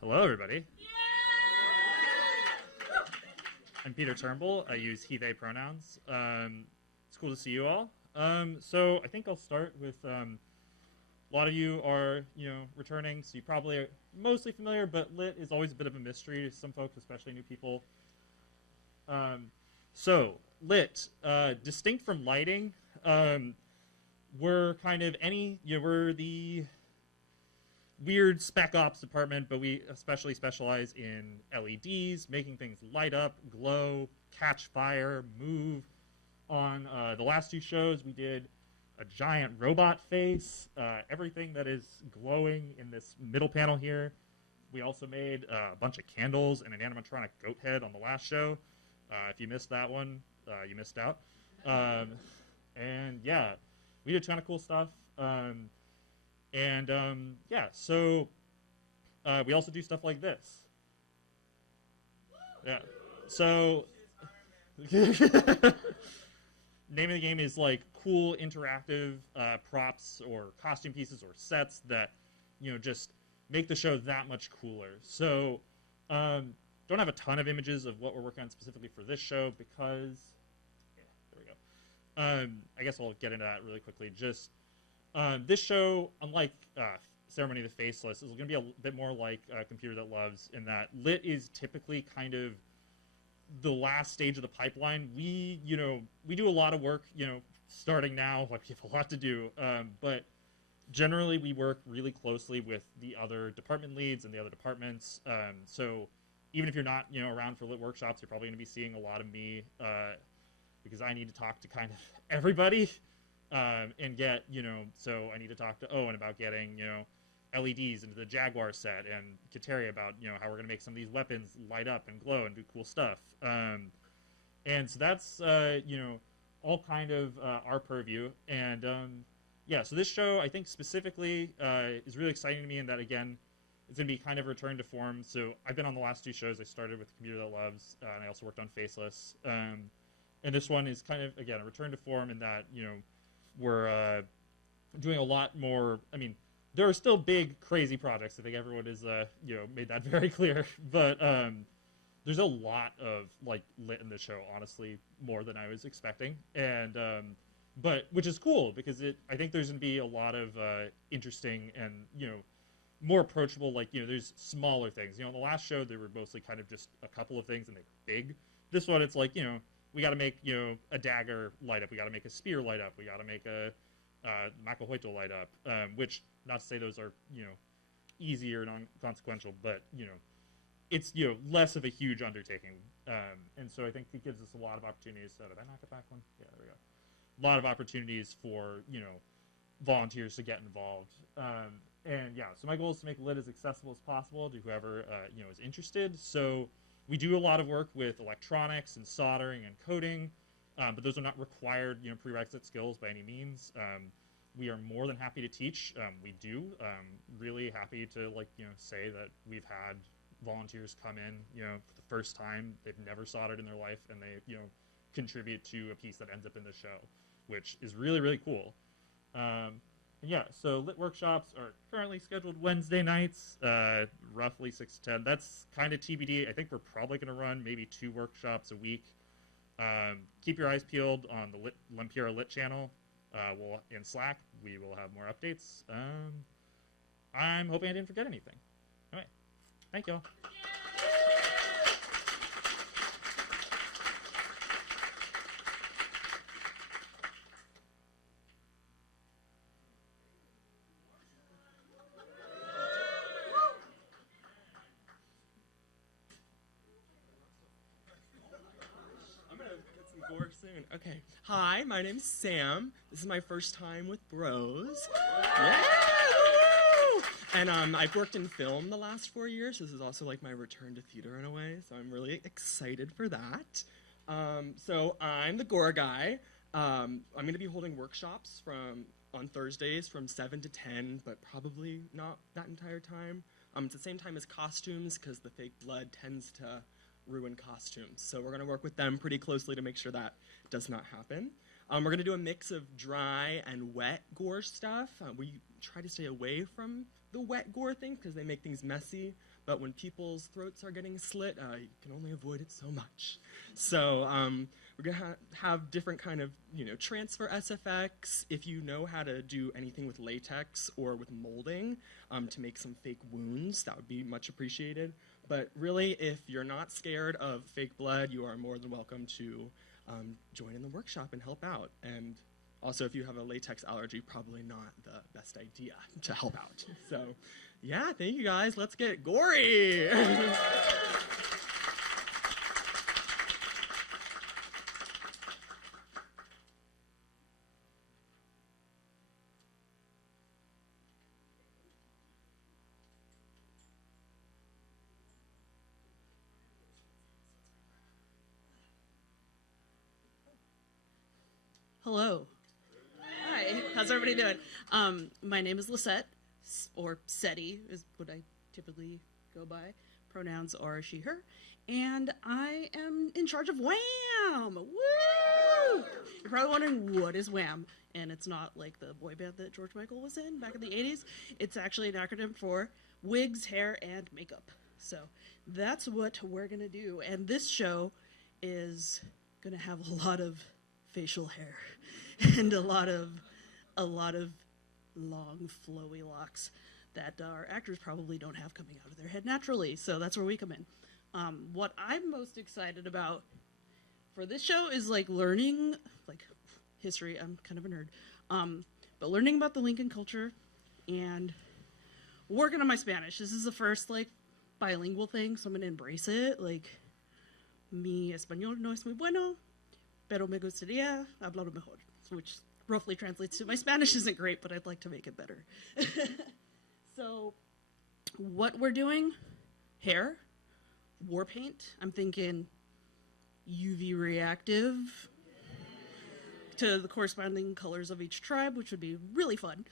Hello, everybody. I'm Peter Turnbull. I use he, they pronouns. It's cool to see you all. So I think I'll start with a lot of you are, returning, so you probably are mostly familiar, but Lit is always a bit of a mystery to some folks, especially new people. So Lit, distinct from lighting, we're kind of we're the weird spec ops department, but we especially specialize in LEDs, making things light up, glow, catch fire, move. On the last 2 shows, we did a giant robot face, everything that is glowing in this middle panel here. We also made a bunch of candles and an animatronic goat head on the last show. If you missed that one, you missed out. And yeah, we did a ton of cool stuff. Yeah, so we also do stuff like this. Yeah, so name of the game is like cool interactive props or costume pieces or sets that, just make the show that much cooler. So don't have a ton of images of what we're working on specifically for this show because, there we go. I guess I'll get into that really quickly. Just this show, unlike Ceremony of the Faceless, is going to be a bit more like Computer That Loves in that Lit is typically kind of the last stage of the pipeline. We do a lot of work, starting now, like we have a lot to do, but generally we work really closely with the other department leads and the other departments. So even if you're not, around for Lit workshops, you're probably going to be seeing a lot of me because I need to talk to kind of everybody. And get, so I need to talk to Owen about getting, LEDs into the Jaguar set, and Kateri about, how we're going to make some of these weapons light up and glow and do cool stuff. And so that's, all kind of our purview. And, yeah, so this show, I think specifically, is really exciting to me in that, again, it's going to be kind of return to form. So I've been on the last 2 shows. I started with Computer That Loves, and I also worked on Faceless. And this one is kind of, again, a return to form in that, we're doing a lot more. I mean, there are still big, crazy projects. I think everyone has, made that very clear. But there's a lot of like Lit in the show, honestly, more than I was expecting. And but which is cool because I think there's gonna be a lot of interesting and more approachable. Like there's smaller things. In the last show there were mostly kind of just a couple of things and they're big. This one it's like we got to make, a dagger light up. We got to make a spear light up. We got to make a Macahuito light up, which, not to say those are, easy or non-consequential, but, it's, less of a huge undertaking. And so I think it gives us a lot of opportunities. Did I knock it back one? Yeah, there we go. A lot of opportunities for, volunteers to get involved. And, yeah, so my goal is to make Lit as accessible as possible to whoever, is interested. So we do a lot of work with electronics and soldering and coding, but those are not required, prerequisite skills by any means. We are more than happy to teach. We do. Really happy to say that we've had volunteers come in, for the first time, they've never soldered in their life, and they, contribute to a piece that ends up in the show, which is really, really cool. And yeah, so lit workshops are currently scheduled Wednesday nights, roughly 6 to 10. That's kind of TBD. I think we're probably going to run maybe 2 workshops a week. Keep your eyes peeled on the LEMPIRA Lit channel. In Slack, we will have more updates. I'm hoping I didn't forget anything. All right. Thank y'all. I'm gonna get some gore soon. Okay. Hi, my name's Sam. This is my first time with Bros. Yeah! Woo! And I've worked in film the last 4 years. This is also like my return to theater in a way, so I'm really excited for that. So I'm the Gore guy. I'm going to be holding workshops on Thursdays from 7 to 10, but probably not that entire time. It's the same time as costumes because the fake blood tends to ruin costumes. So we're going to work with them pretty closely to make sure that does not happen. We're going to do a mix of dry and wet gore stuff. We try to stay away from the wet gore thing because they make things messy. But when people's throats are getting slit, you can only avoid it so much. So we're going to have different kind of, transfer SFX. If you know how to do anything with latex or with molding to make some fake wounds, that would be much appreciated. But really, if you're not scared of fake blood, you are more than welcome to join in the workshop and help out. And also, if you have a latex allergy, probably not the best idea to help out. So, yeah, thank you guys. Let's get gory. Hello. Hi. How's everybody doing? My name is Lisette, or Seti is what I typically go by. Pronouns are she, her. And I am in charge of WHAM! Woo! You're probably wondering, what is WHAM? And it's not like the boy band that George Michael was in back in the 80s. It's actually an acronym for Wigs, Hair, and Makeup. So that's what we're going to do. And this show is going to have a lot of facial hair and a lot of long flowy locks that our actors probably don't have coming out of their head naturally. So that's where we come in. What I'm most excited about for this show is learning history. I'm kind of a nerd, but learning about the Lincoln culture and working on my Spanish. This is the first bilingual thing, so I'm gonna embrace it. Mi español no es muy bueno, pero me gustaría hablarlo mejor, which roughly translates to my Spanish isn't great, but I'd like to make it better. So what we're doing, hair, war paint. I'm thinking UV reactive to the corresponding colors of each tribe, which would be really fun.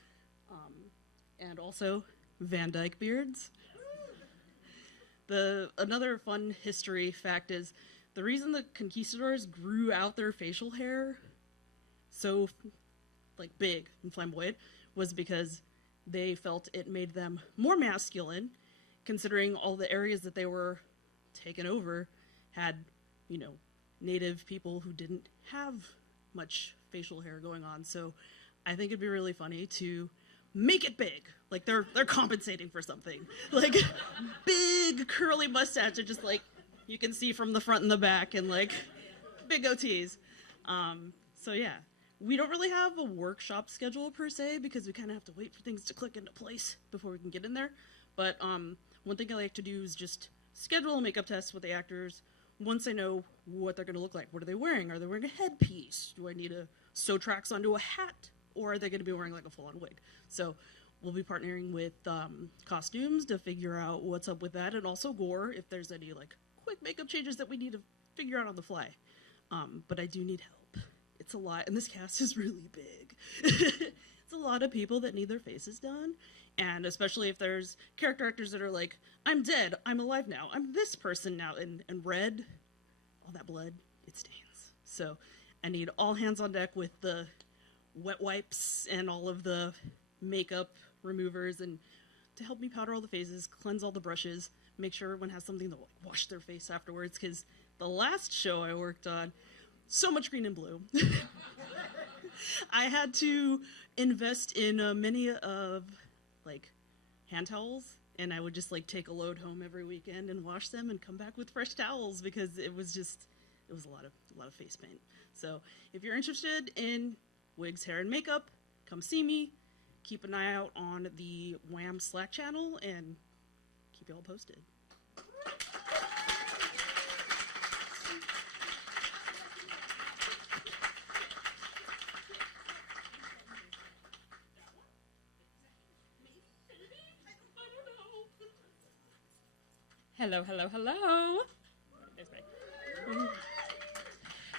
And also Van Dyke beards. Another fun history fact is the reason the conquistadors grew out their facial hair so big and flamboyant was because they felt it made them more masculine, considering all the areas that they were taken over had, native people who didn't have much facial hair going on. So I think it'd be really funny to make it big. They're compensating for something. Big curly mustache that just you can see from the front and the back, and big goatees. So yeah, we don't really have a workshop schedule per se because we kind of have to wait for things to click into place before we can get in there. But one thing I like to do is just schedule a makeup test with the actors. Once I know what they're going to look like, what are they wearing? Are they wearing a headpiece? Do I need to sew tracks onto a hat? Or are they going to be wearing a full-on wig? So we'll be partnering with costumes to figure out what's up with that, and also Gore if there's any quick makeup changes that we need to figure out on the fly. But I do need help. It's a lot, and this cast is really big. It's a lot of people that need their faces done. And especially if there's character actors that are like, I'm dead, I'm alive now, I'm this person now, and red, all that blood, it stains. So I need all hands on deck with the wet wipes and all of the makeup removers and to help me powder all the faces, cleanse all the brushes, make sure everyone has something to wash their face afterwards, because the last show I worked on, so much green and blue. I had to invest in many of like hand towels, and I would just like take a load home every weekend and wash them and come back with fresh towels because it was a lot of face paint. So if you're interested in wigs, hair, and makeup, come see me. Keep an eye out on the WHAM Slack channel and keep you all posted. Hello, hello, hello.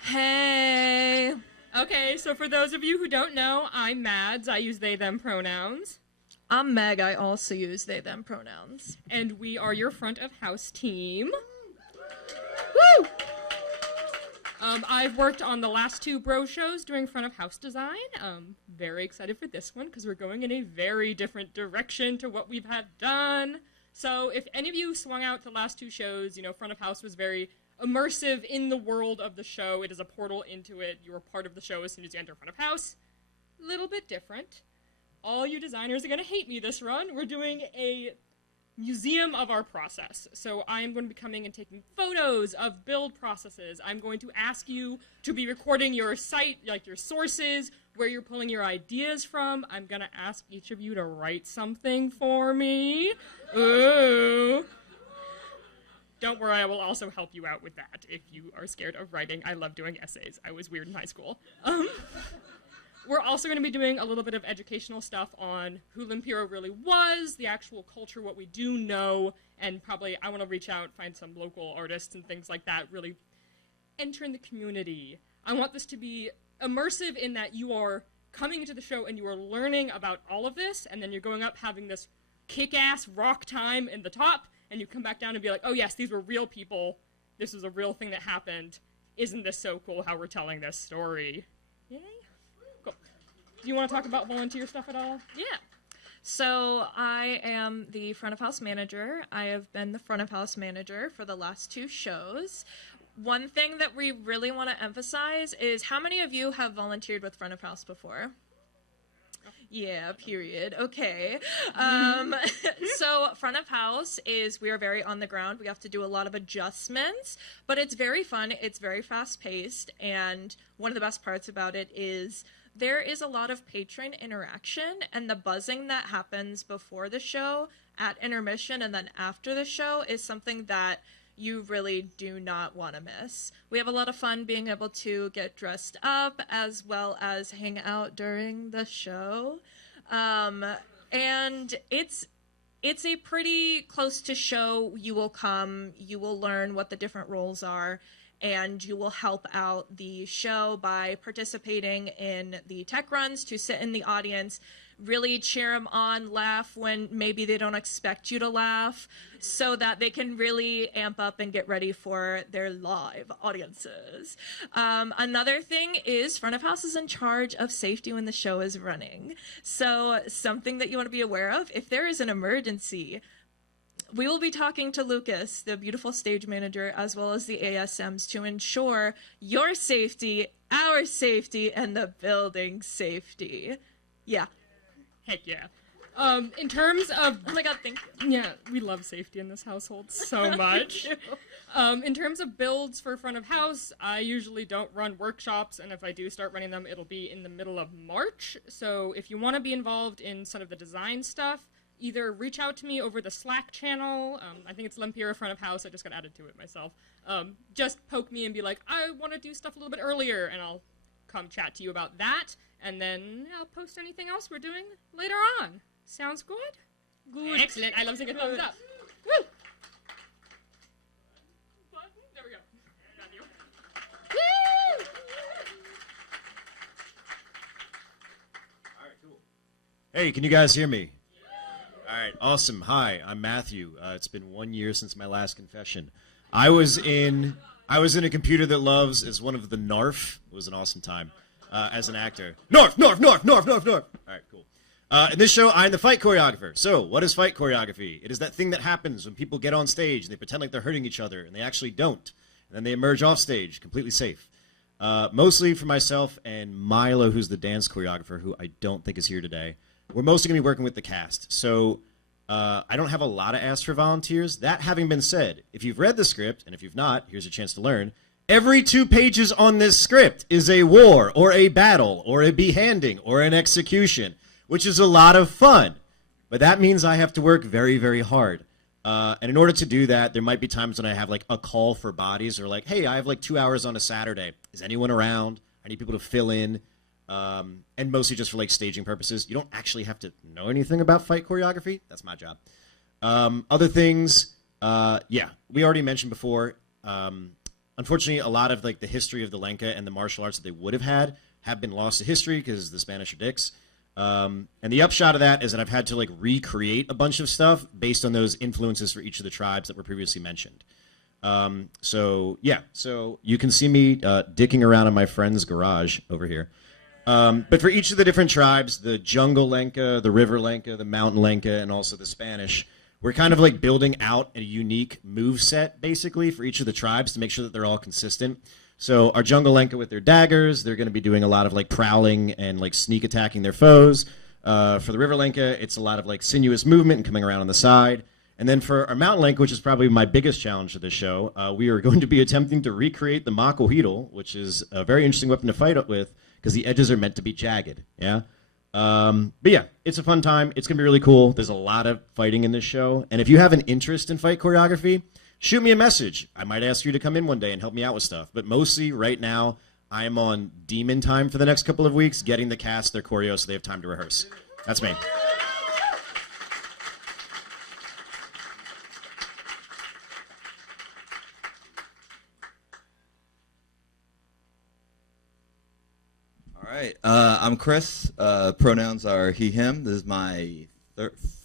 Hey. Okay, so for those of you who don't know, I'm Mads. I use they, them pronouns. I'm Meg. I also use they, them pronouns. And we are your front of house team. Woo! I've worked on the last 2 bro shows doing front of house design. Very excited for this one because we're going in a very different direction to what we've had done. So if any of you swung out the last 2 shows, you know, front of house was very immersive in the world of the show. It is a portal into it. You are part of the show as soon as you enter front of house. A little bit different. All you designers are going to hate me this run. We're doing a museum of our process. So I'm going to be coming and taking photos of build processes. I'm going to ask you to be recording your site, like your sources, where you're pulling your ideas from. I'm going to ask each of you to write something for me. Ooh. Don't worry, I will also help you out with that if you are scared of writing. I love doing essays. I was weird in high school. We're also going to be doing a little bit of educational stuff on who LEMPIRA really was, the actual culture, what we do know, and probably I want to reach out, find some local artists and things like that, really enter in the community. I want this to be immersive in that you are coming into the show and you are learning about all of this, and then you're going up having this kick-ass rock time in the top, and you come back down and be like, oh yes, these were real people. This was a real thing that happened. Isn't this so cool how we're telling this story? Yay? Cool. Do you want to talk about volunteer stuff at all? Yeah. So I am the front of house manager. I have been the front of house manager for the last 2 shows. One thing that we really want to emphasize is how many of you have volunteered with front of house before? Yeah, period. Okay. So front of house is we are very on the ground. We have to do a lot of adjustments, but it's very fun. It's very fast paced. And one of the best parts about it is there is a lot of patron interaction, and the buzzing that happens before the show, at intermission, and then after the show is something that you really do not want to miss. We have a lot of fun being able to get dressed up as well as hang out during the show. And it's a pretty close to show. You will come, you will learn what the different roles are, and you will help out the show by participating in the tech runs, to sit in the audience, really cheer them on, laugh when maybe they don't expect you to laugh, so that they can really amp up and get ready for their live audiences. Another thing is front of house is in charge of safety when the show is running. So something that you want to be aware of, if there is an emergency, we will be talking to Lucas, the beautiful stage manager, as well as the ASMs to ensure your safety, our safety, and the building's safety. Yeah. Heck yeah. In terms of... Oh my god, thank you. Yeah, we love safety in this household so much. In terms of builds for front of house, I usually don't run workshops, and if I do start running them, it'll be in the middle of March. So if you want to be involved in some of the design stuff, either reach out to me over the Slack channel. I think it's LEMPIRA front of house. I just got added to it myself. Just poke me and be like, I want to do stuff a little bit earlier, and I'll come chat to you about that. And then I'll post anything else we're doing later on. Sounds good? Good. Excellent. I love seeing a thumbs up. Woo! There we go. Got you. Woo! All right, cool. Hey, can you guys hear me? All right, awesome. Hi, I'm Matthew. It's been 1 year since my last confession. I was in a Computer That Loves as one of the Narf. It was an awesome time as an actor. Narf, Narf, Narf, Narf, Narf, Narf. All right, cool. In this show, I'm the fight choreographer. So, what is fight choreography? It is that thing that happens when people get on stage and they pretend like they're hurting each other, and they actually don't. And then they emerge off stage, completely safe. Mostly for myself and Milo, who's the dance choreographer, who I don't think is here today. We're mostly going to be working with the cast. So, I don't have a lot of asks for volunteers. That having been said, if you've read the script, and if you've not, here's a chance to learn. Every 2 pages on this script is a war, or a battle, or a behanding, or an execution, which is a lot of fun. But that means I have to work very, very hard. And in order to do that, there might be times when I have like a call for bodies, or like, hey, I have like 2 hours on a Saturday. Is anyone around? I need people to fill in. And mostly just for like staging purposes. You don't actually have to know anything about fight choreography. That's my job. Other things, yeah, we already mentioned before. Unfortunately, a lot of like the history of the Lenka and the martial arts that they would have been lost to history because the Spanish are dicks. And the upshot of that is that I've had to like recreate a bunch of stuff based on those influences for each of the tribes that were previously mentioned. So yeah, so you can see me dicking around in my friend's garage over here. But for each of the different tribes, the jungle Lenka, the river Lenka, the mountain Lenka, and also the Spanish, we're kind of like building out a unique move set basically for each of the tribes to make sure that they're all consistent. So our jungle Lenka with their daggers, they're going to be doing a lot of like prowling and like sneak attacking their foes. For the river Lenka, it's a lot of like sinuous movement and coming around on the side. And then for our mountain Lenka, which is probably my biggest challenge of this show, we are going to be attempting to recreate the Mako Heedle, which is a very interesting weapon to fight with because the edges are meant to be jagged. Yeah. But yeah, it's a fun time. It's going to be really cool. There's a lot of fighting in this show. And if you have an interest in fight choreography, shoot me a message. I might ask you to come in one day and help me out with stuff. But mostly right now, I am on demon time for the next couple of weeks, getting the cast their choreo so they have time to rehearse. That's me. All right, I'm Chris. Pronouns are he, him. This is my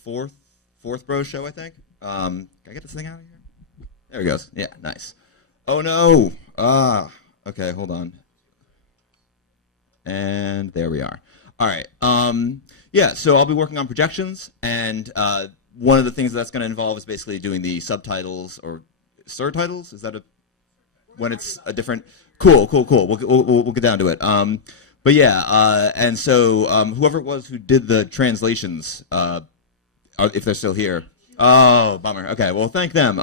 fourth bro show, I think. Can I get this thing out of here? There it goes. Yeah, nice. Oh no. Okay, hold on. And there we are. All right. Yeah, so I'll be working on projections, and one of the things that's going to involve is basically doing the subtitles or surtitles. Is that when it's a different? Cool. We'll get down to it. But yeah, and so whoever it was who did the translations, if they're still here. Oh, bummer. Okay, well, thank them.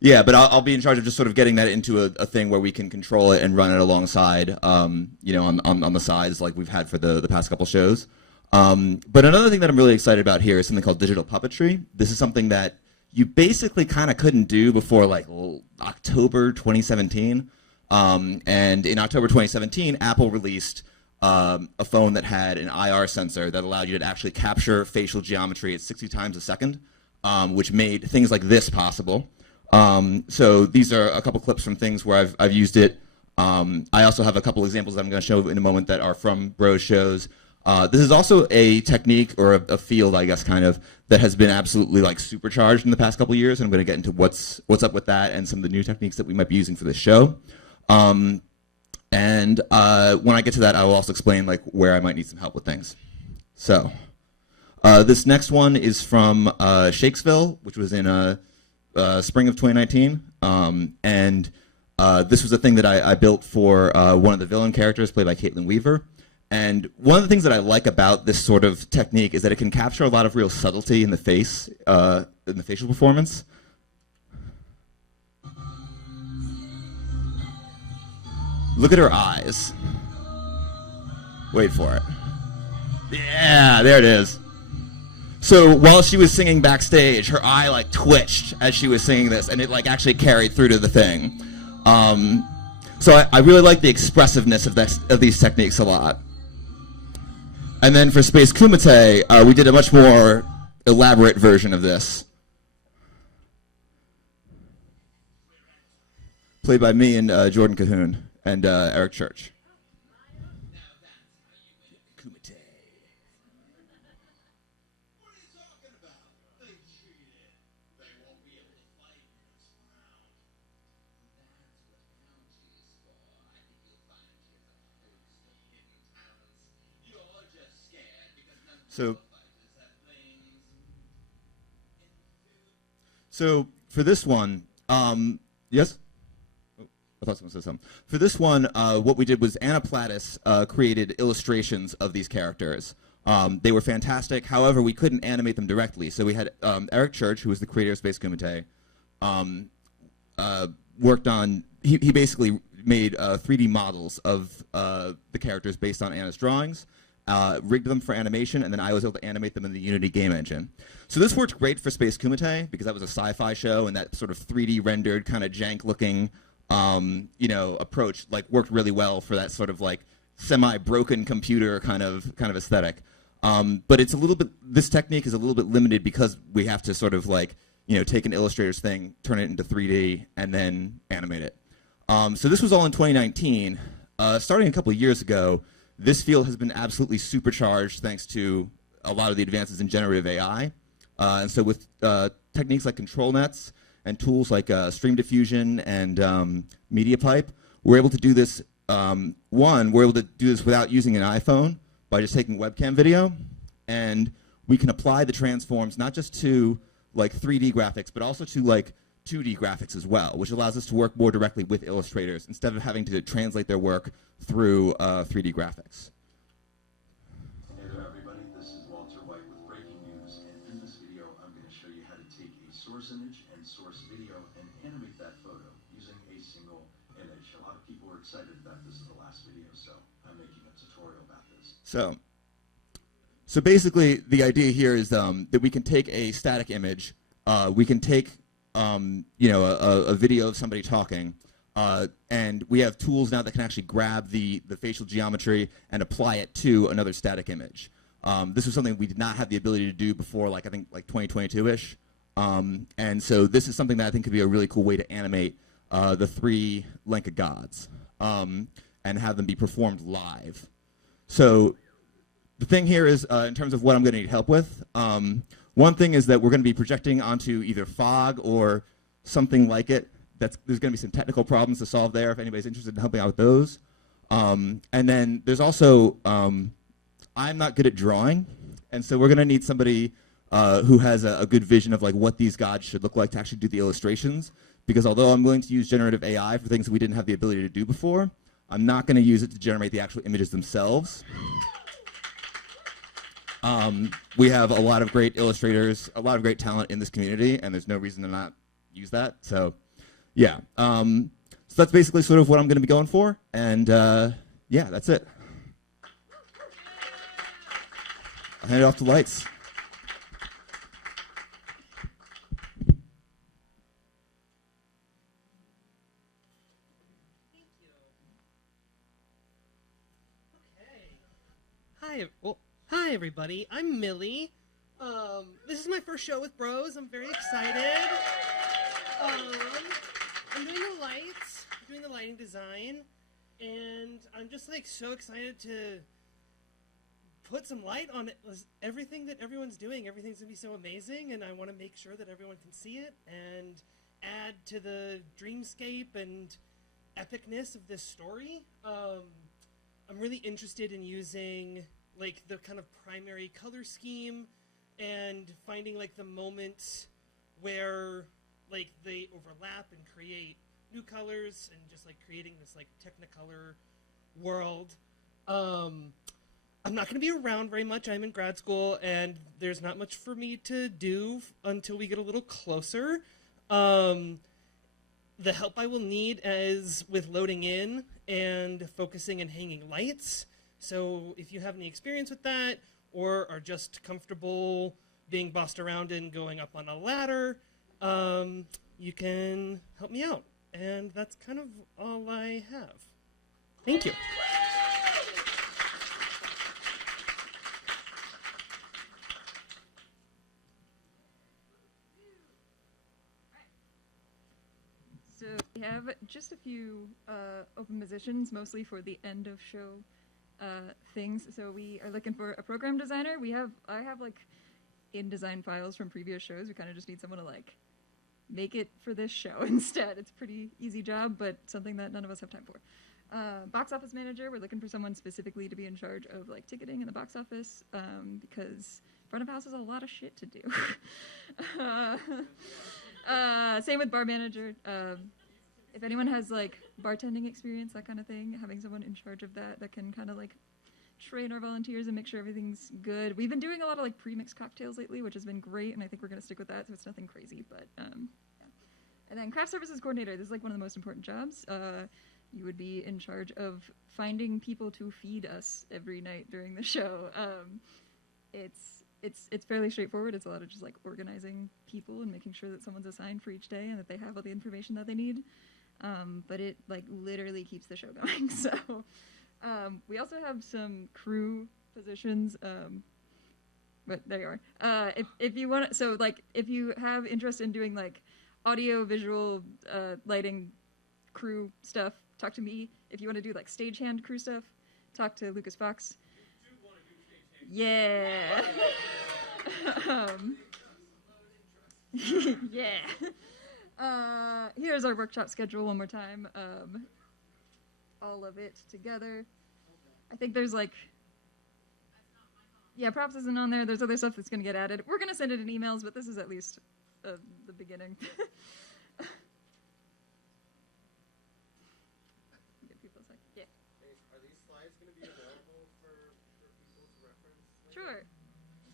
Yeah, but I'll be in charge of just sort of getting that into a thing where we can control it and run it alongside, you know, on the sides like we've had for the past couple shows. But another thing that I'm really excited about here is something called digital puppetry. This is something that you basically kind of couldn't do before like October 2017. And in October 2017, Apple released a phone that had an IR sensor that allowed you to actually capture facial geometry at 60 times a second, which made things like this possible. So these are a couple clips from things where I've used it. I also have a couple examples that I'm going to show in a moment that are from Bros shows. This is also a technique or a field, I guess, kind of, that has been absolutely like supercharged in the past couple of years. And I'm going to get into what's up with that and some of the new techniques that we might be using for this show. And when I get to that, I will also explain like where I might need some help with things. So this next one is from Shakesville, which was in spring of 2019. And this was a thing that I built for one of the villain characters played by Caitlin Weaver. And one of the things that I like about this sort of technique is that it can capture a lot of real subtlety in the face, in the facial performance. Look at her eyes. Wait for it. Yeah, there it is. So while she was singing backstage, her eye like twitched as she was singing this, and it like actually carried through to the thing. So I really like the expressiveness of these techniques a lot. And then for Space Kumite, we did a much more elaborate version of this. Played by me and Jordan Cahoon and Eric Church. So for this one, yes? Oh, I thought someone said something. For this one, what we did was Anna Plattis created illustrations of these characters. They were fantastic. However, we couldn't animate them directly. So we had Eric Church, who was the creator of Space Kumite, worked on, he basically made 3D models of the characters based on Anna's drawings, rigged them for animation, and then I was able to animate them in the Unity game engine. So this worked great for Space Kumite because that was a sci-fi show, and that sort of 3D rendered kind of jank-looking, approach worked really well for that sort of like semi-broken computer kind of aesthetic. But it's a little bit, this technique is a little bit limited because we have to sort of take an illustrator's thing, turn it into 3D, and then animate it. So this was all in 2019. Starting a couple of years ago, this field has been absolutely supercharged thanks to a lot of the advances in generative AI. And so with techniques like control nets and tools like stream diffusion and MediaPipe, we're able to do this. We're able to do this without using an iPhone by just taking webcam video. And we can apply the transforms not just to 3D graphics, but also to 2D graphics as well, which allows us to work more directly with illustrators instead of having to translate their work through 3D graphics. Hey there, everybody. This is Walter White with breaking news, and in this video, I'm going to show you how to take a source image and source video and animate that photo using a single image. A lot of people are excited that this is the last video, so I'm making a tutorial about this. So basically, the idea here is that we can take a static image, we can take a video of somebody talking, and we have tools now that can actually grab the facial geometry and apply it to another static image. This was something we did not have the ability to do before, I think 2022-ish. And so this is something that I think could be a really cool way to animate the 3 Lenka gods and have them be performed live. So the thing here is, in terms of what I'm going to need help with, one thing is that we're going to be projecting onto either fog or something like it. There's going to be some technical problems to solve there if anybody's interested in helping out with those. And then there's also, I'm not good at drawing, and so we're going to need somebody who has a good vision of what these gods should look like to actually do the illustrations. Because although I'm willing to use generative AI for things that we didn't have the ability to do before, I'm not going to use it to generate the actual images themselves. We have a lot of great illustrators, a lot of great talent in this community, and there's no reason to not use that. So, yeah. So that's basically sort of what I'm going to be going for, and yeah, that's it. I'll hand it off to Lights. Hi everybody, I'm Millie. This is my first show with Bros. I'm very excited. I'm doing the lights, doing the lighting design, and I'm just so excited to put some light on it. Everything that everyone's doing, everything's gonna be so amazing, and I want to make sure that everyone can see it and add to the dreamscape and epicness of this story. I'm really interested in using the kind of primary color scheme and finding the moments where they overlap and create new colors and just creating this Technicolor world. I'm not going to be around very much. I'm in grad school and there's not much for me to do until we get a little closer. The help I will need is with loading in and focusing and hanging lights. So if you have any experience with that or are just comfortable being bossed around and going up on a ladder, you can help me out. And that's kind of all I have. Thank you. So we have just a few open positions, mostly for the end of show things. So we are looking for a program designer. I have InDesign files from previous shows. We kind of just need someone to make it for this show instead. It's a pretty easy job, but something that none of us have time for. Box office manager, we're looking for someone specifically to be in charge of like ticketing in the box office because front of house is a lot of shit to do. Same with bar manager. If anyone has like bartending experience, that kind of thing, having someone in charge of that can kind of like train our volunteers and make sure everything's good. We've been doing a lot of like pre-mixed cocktails lately, which has been great, and I think we're going to stick with that, so it's nothing crazy, but yeah. And then craft services coordinator, this is like one of the most important jobs. You would be in charge of finding people to feed us every night during the show. It's fairly straightforward. It's a lot of just like organizing people and making sure that someone's assigned for each day and that they have all the information that they need. But it like literally keeps the show going. So we also have some crew positions. But there you are. If you want, so like if you have interest in doing like audio, visual, lighting, crew stuff, talk to me. If you want to do like stagehand crew stuff, talk to Lucas Fox. Yeah. Yeah. Here's our workshop schedule one more time. All of it together. I think there's like, yeah, props isn't on there. There's other stuff that's going to get added. We're going to send it in emails, but this is at least the beginning. Give people a sec. Yeah. Are these slides going to be available for people to reference? Sure.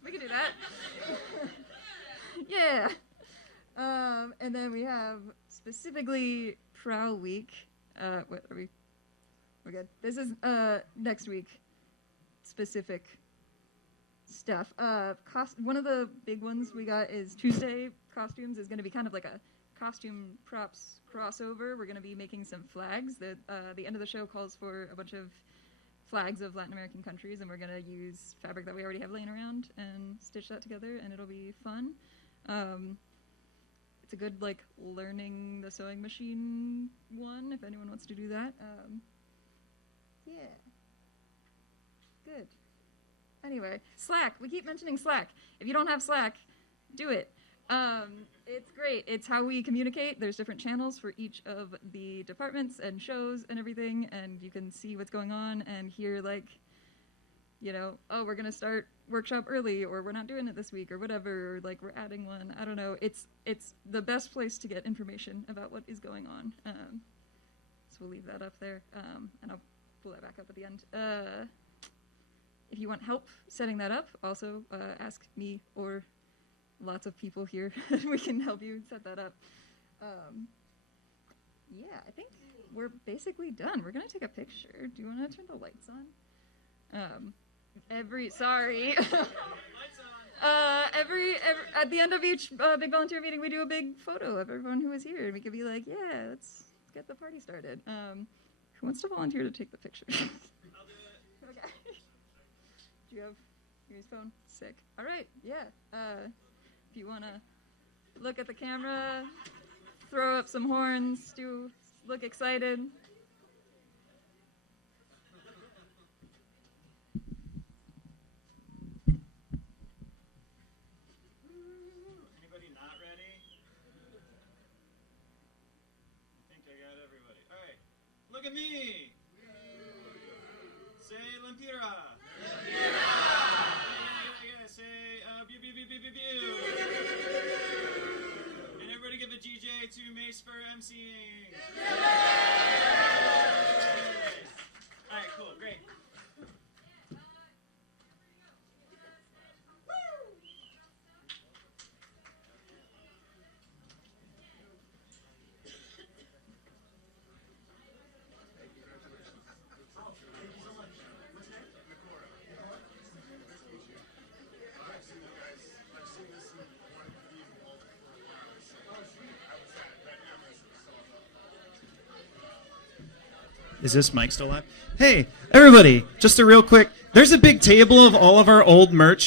We can do that. Yeah. And then we have specifically Prowl Week. What are we? We're good. This is next week specific stuff. One of the big ones we got is Tuesday costumes is going to be kind of like a costume props crossover. We're going to be making some flags. The end of the show calls for a bunch of flags of Latin American countries, and we're going to use fabric that we already have laying around and stitch that together, and it'll be fun. It's a good like learning the sewing machine one if anyone wants to do that. Yeah. Good. Anyway, Slack. We keep mentioning Slack. If you don't have Slack, do it. It's great. It's how we communicate. There's different channels for each of the departments and shows and everything, and you can see what's going on and hear like, you know, oh, we're going to start workshop early, or we're not doing it this week, or whatever, or like we're adding one. I don't know. It's the best place to get information about what is going on. So we'll leave that up there, and I'll pull that back up at the end. If you want help setting that up, also ask me or lots of people here. We can help you set that up. Yeah, I think we're basically done. We're going to take a picture. Do you want to turn the lights on? Sorry. Every at the end of each big volunteer meeting, we do a big photo of everyone who was here, and we could be like, yeah, let's get the party started. Who wants to volunteer to take the picture? I'll do it. Okay. Do you have your phone? Sick. All right. Yeah. If you want to look at the camera, throw up some horns, look excited. Anybody not ready? I think I got everybody. All right. Look at me. Say LEMPIRA. Yeah, say pew pew pew pew pew pew. And everybody give a GJ to Mace for emceeing. All right, cool, great. Is this mic still live? Hey, everybody, just a real quick, there's a big table of all of our old merch